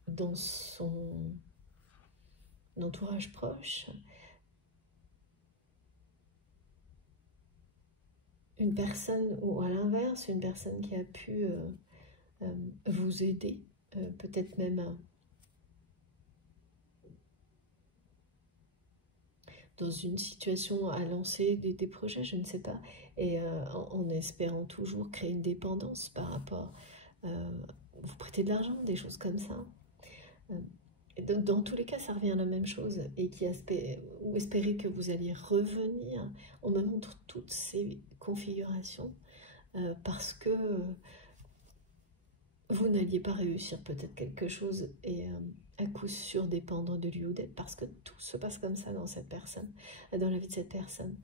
dans son entourage proche, une personne, ou à l'inverse, une personne qui a pu vous aider, peut-être même dans une situation à lancer des projets, je ne sais pas, et en espérant toujours créer une dépendance par rapport, vous prêtez de l'argent, des choses comme ça. Dans tous les cas, ça revient à la même chose, et ou espérer que vous alliez revenir. On me montre toutes ces configurations parce que vous n'alliez pas réussir peut-être quelque chose et à coup sûr dépendre de lui ou d'elle, parce que tout se passe comme ça dans cette personne, dans la vie de cette personne,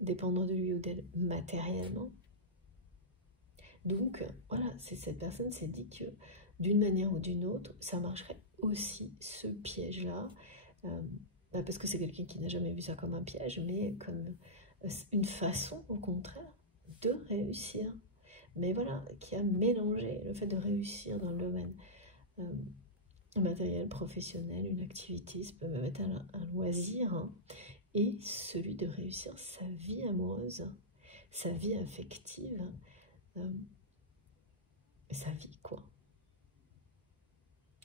dépendant de lui ou d'elle matériellement. Donc voilà, cette personne s'est dit que d'une manière ou d'une autre, ça marcherait aussi ce piège-là, parce que c'est quelqu'un qui n'a jamais vu ça comme un piège, mais comme une façon au contraire de réussir. Mais voilà, qui a mélangé le fait de réussir dans le domaine matériel, professionnel, une activité, ça peut même être un loisir, hein, et celui de réussir sa vie amoureuse, sa vie affective, sa vie, quoi.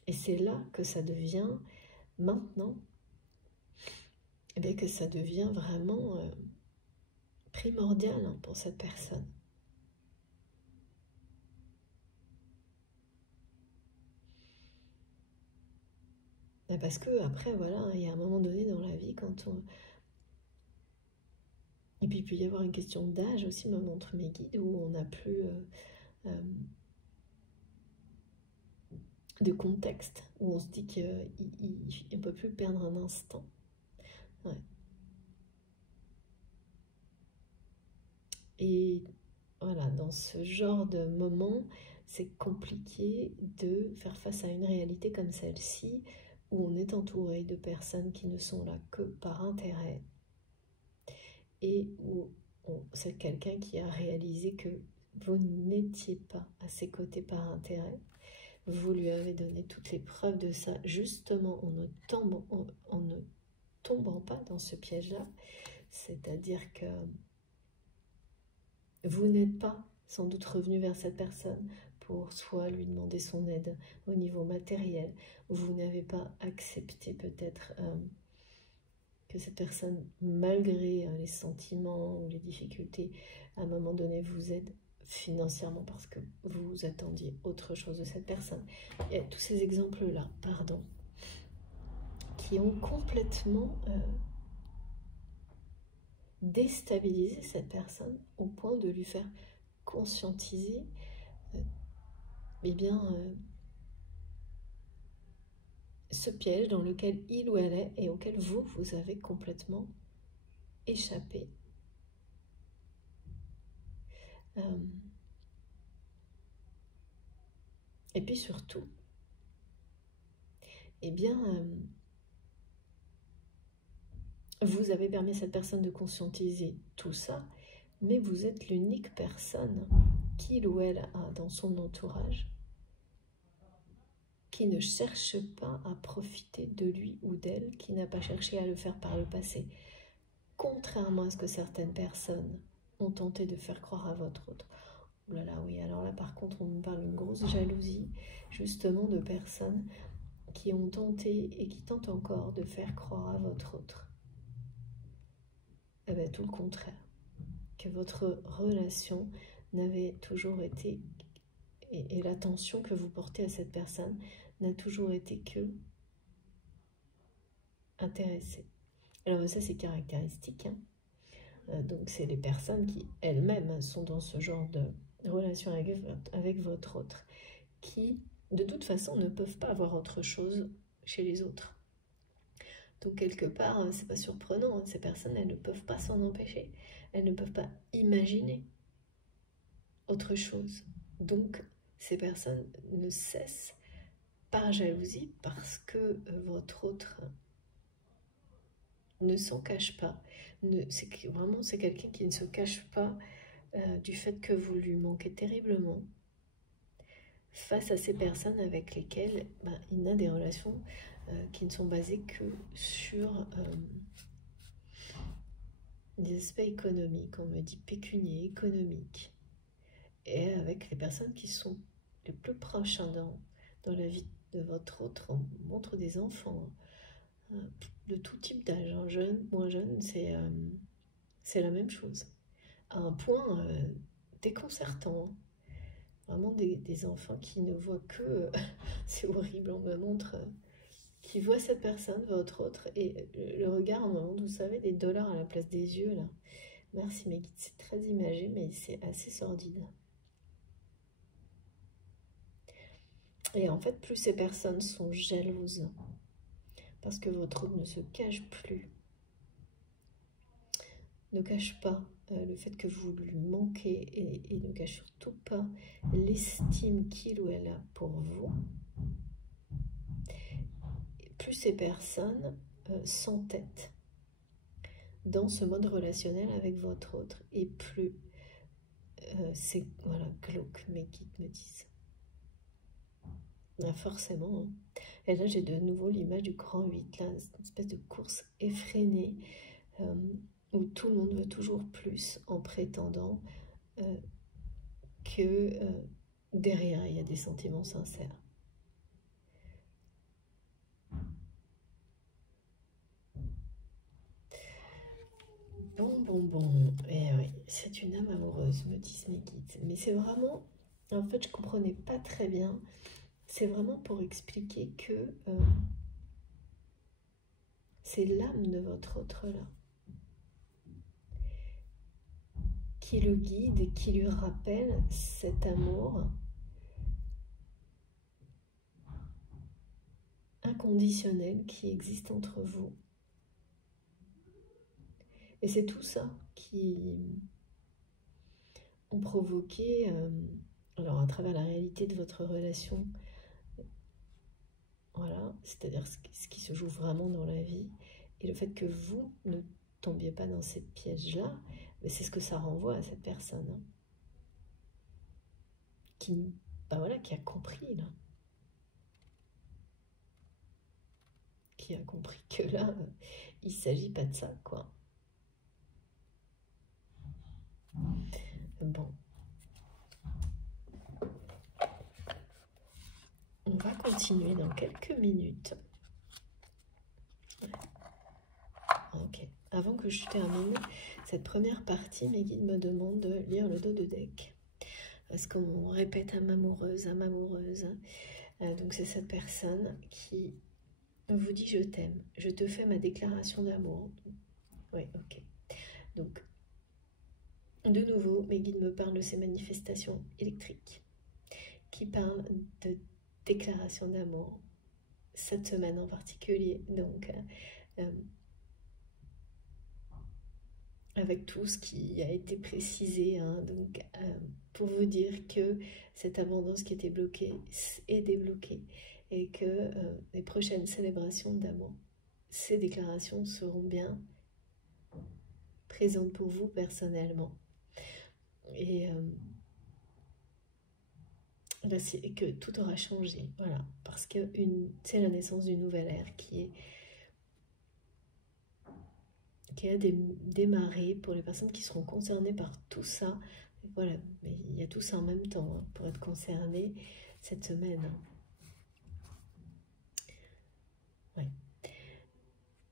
Et c'est là que ça devient, maintenant, eh bien, que ça devient vraiment primordial, hein, pour cette personne. Parce que après, voilà, il y a un moment donné dans la vie, quand on... Et puis il peut y avoir une question d'âge aussi, me montrent mes guides, où on n'a plus de contexte, où on se dit qu'il ne peut plus perdre un instant. Ouais. Et voilà, dans ce genre de moment, c'est compliqué de faire face à une réalité comme celle-ci, où on est entouré de personnes qui ne sont là que par intérêt, et où c'est quelqu'un qui a réalisé que vous n'étiez pas à ses côtés par intérêt. Vous lui avez donné toutes les preuves de ça, justement en ne tombant pas dans ce piège-là. C'est-à-dire que vous n'êtes pas sans doute revenu vers cette personne pour soit lui demander son aide au niveau matériel, vous n'avez pas accepté peut-être que cette personne, malgré les sentiments ou les difficultés, à un moment donné vous aide financièrement parce que vous attendiez autre chose de cette personne. Et tous ces exemples-là, pardon, qui ont complètement déstabilisé cette personne au point de lui faire conscientiser eh bien, ce piège dans lequel il ou elle est et auquel vous avez complètement échappé. Et puis surtout, eh bien, vous avez permis à cette personne de conscientiser tout ça, mais vous êtes l'unique personne qu'il ou elle a dans son entourage qui ne cherche pas à profiter de lui ou d'elle, qui n'a pas cherché à le faire par le passé, contrairement à ce que certaines personnes ont tenté de faire croire à votre autre. Oh là là, oui, alors là par contre on me parle d'une grosse jalousie, justement de personnes qui ont tenté et qui tentent encore de faire croire à votre autre. Eh bien, tout le contraire, que votre relation n'avait toujours été, et l'attention que vous portez à cette personne n'a toujours été que intéressée. Alors ça c'est caractéristique, hein. Donc c'est les personnes qui elles-mêmes sont dans ce genre de relation avec votre autre, qui de toute façon ne peuvent pas avoir autre chose chez les autres. Donc quelque part, c'est pas surprenant, hein, ces personnes, elles ne peuvent pas s'en empêcher, elles ne peuvent pas imaginer autre chose. Donc ces personnes ne cessent par jalousie, parce que votre autre ne s'en cache pas. C'est quelqu'un qui ne se cache pas du fait que vous lui manquez terriblement, face à ces personnes avec lesquelles il n'a des relations qui ne sont basées que sur des aspects économiques, on me dit pécunier, économique, et avec les personnes qui sont les plus proches dans la vie de votre autre. On montre des enfants de tout type d'âge, hein, jeunes, moins jeunes, c'est la même chose, à un point déconcertant. Vraiment des enfants qui ne voient que, c'est horrible, on me montre, qui voient cette personne, votre autre, et le regard, on me montre, vous savez, des dollars à la place des yeux, là. Merci mes guides, c'est très imagé, mais c'est assez sordide. Et en fait, plus ces personnes sont jalouses, parce que votre autre ne se cache plus, ne cache pas le fait que vous lui manquez et ne cache surtout pas l'estime qu'il ou elle a pour vous, plus ces personnes s'entêtent dans ce mode relationnel avec votre autre, et plus c'est glauque, mes guides me disent. Forcément. Hein. Et là, j'ai de nouveau l'image du grand 8, là, une espèce de course effrénée, où tout le monde veut toujours plus en prétendant que derrière, il y a des sentiments sincères. Bon. Et oui, c'est une âme amoureuse, me disent mes guides. Mais c'est vraiment, en fait, je comprenais pas très bien. C'est vraiment pour expliquer que c'est l'âme de votre autre là qui le guide et qui lui rappelle cet amour inconditionnel qui existe entre vous. Et c'est tout ça qui ont provoqué, alors à travers la réalité de votre relation, voilà, c'est-à-dire ce qui se joue vraiment dans la vie, et le fait que vous ne tombiez pas dans ces pièges-là, mais c'est ce que ça renvoie à cette personne, hein, qui a compris, là. Qui a compris que là, il ne s'agit pas de ça, quoi. Bon. On va continuer dans quelques minutes. avant que je termine cette première partie, mes guides me demandent de lire le dos de deck. Parce qu'on répète âme amoureuse, âme amoureuse. Donc c'est cette personne qui vous dit je t'aime, je te fais ma déclaration d'amour. Oui, ok. Donc, de nouveau, mes guides me parlent de ces manifestations électriques qui parlent de déclaration d'amour cette semaine en particulier. Donc, avec tout ce qui a été précisé, hein, donc, pour vous dire que cette abondance qui était bloquée est débloquée et que les prochaines célébrations d'amour, ces déclarations seront bien présentes pour vous personnellement. Et là, c'est que tout aura changé, voilà, parce que c'est la naissance d'une nouvelle ère qui a démarré pour les personnes qui seront concernées par tout ça. Et voilà, mais il y a tout ça en même temps, hein, pour être concerné cette semaine. Hein. Ouais.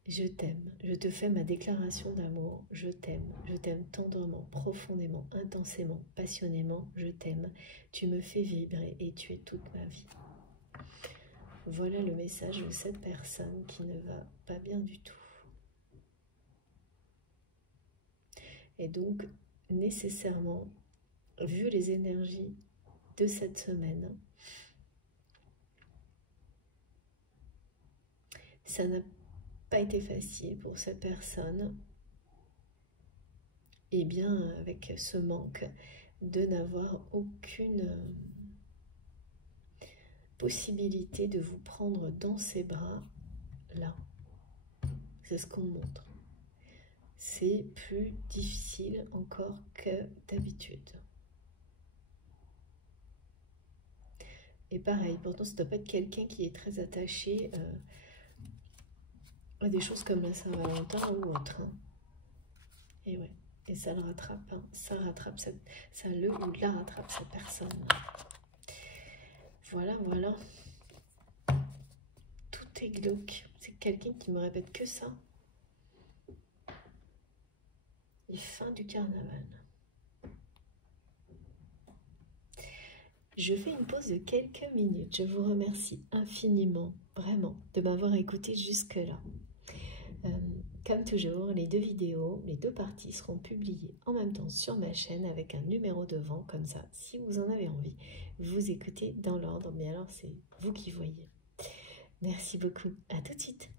Je t'aime, je te fais ma déclaration d'amour, je t'aime tendrement, profondément, intensément, passionnément, je t'aime, tu me fais vibrer et tu es toute ma vie. Voilà le message de cette personne qui ne va pas bien du tout. Et donc, nécessairement, vu les énergies de cette semaine, ça n'a pas été facile pour cette personne, et bien avec ce manque de n'avoir aucune possibilité de vous prendre dans ses bras, là. C'est ce qu'on montre. C'est plus difficile encore que d'habitude. Et pareil, pourtant ça ne doit pas être quelqu'un qui est très attaché à des choses comme la Saint-Valentin ou autre. Hein. Et ouais, et ça le rattrape, hein. Ça rattrape ça le ou la rattrape cette personne. Voilà, voilà. Tout est glauque. C'est quelqu'un qui me répète que ça. Et fin du carnaval. Je fais une pause de quelques minutes. Je vous remercie infiniment, vraiment, de m'avoir écouté jusque-là. Comme toujours, les deux vidéos, les deux parties seront publiées en même temps sur ma chaîne avec un numéro devant, comme ça, si vous en avez envie, vous écoutez dans l'ordre, mais alors c'est vous qui voyez. Merci beaucoup, à tout de suite.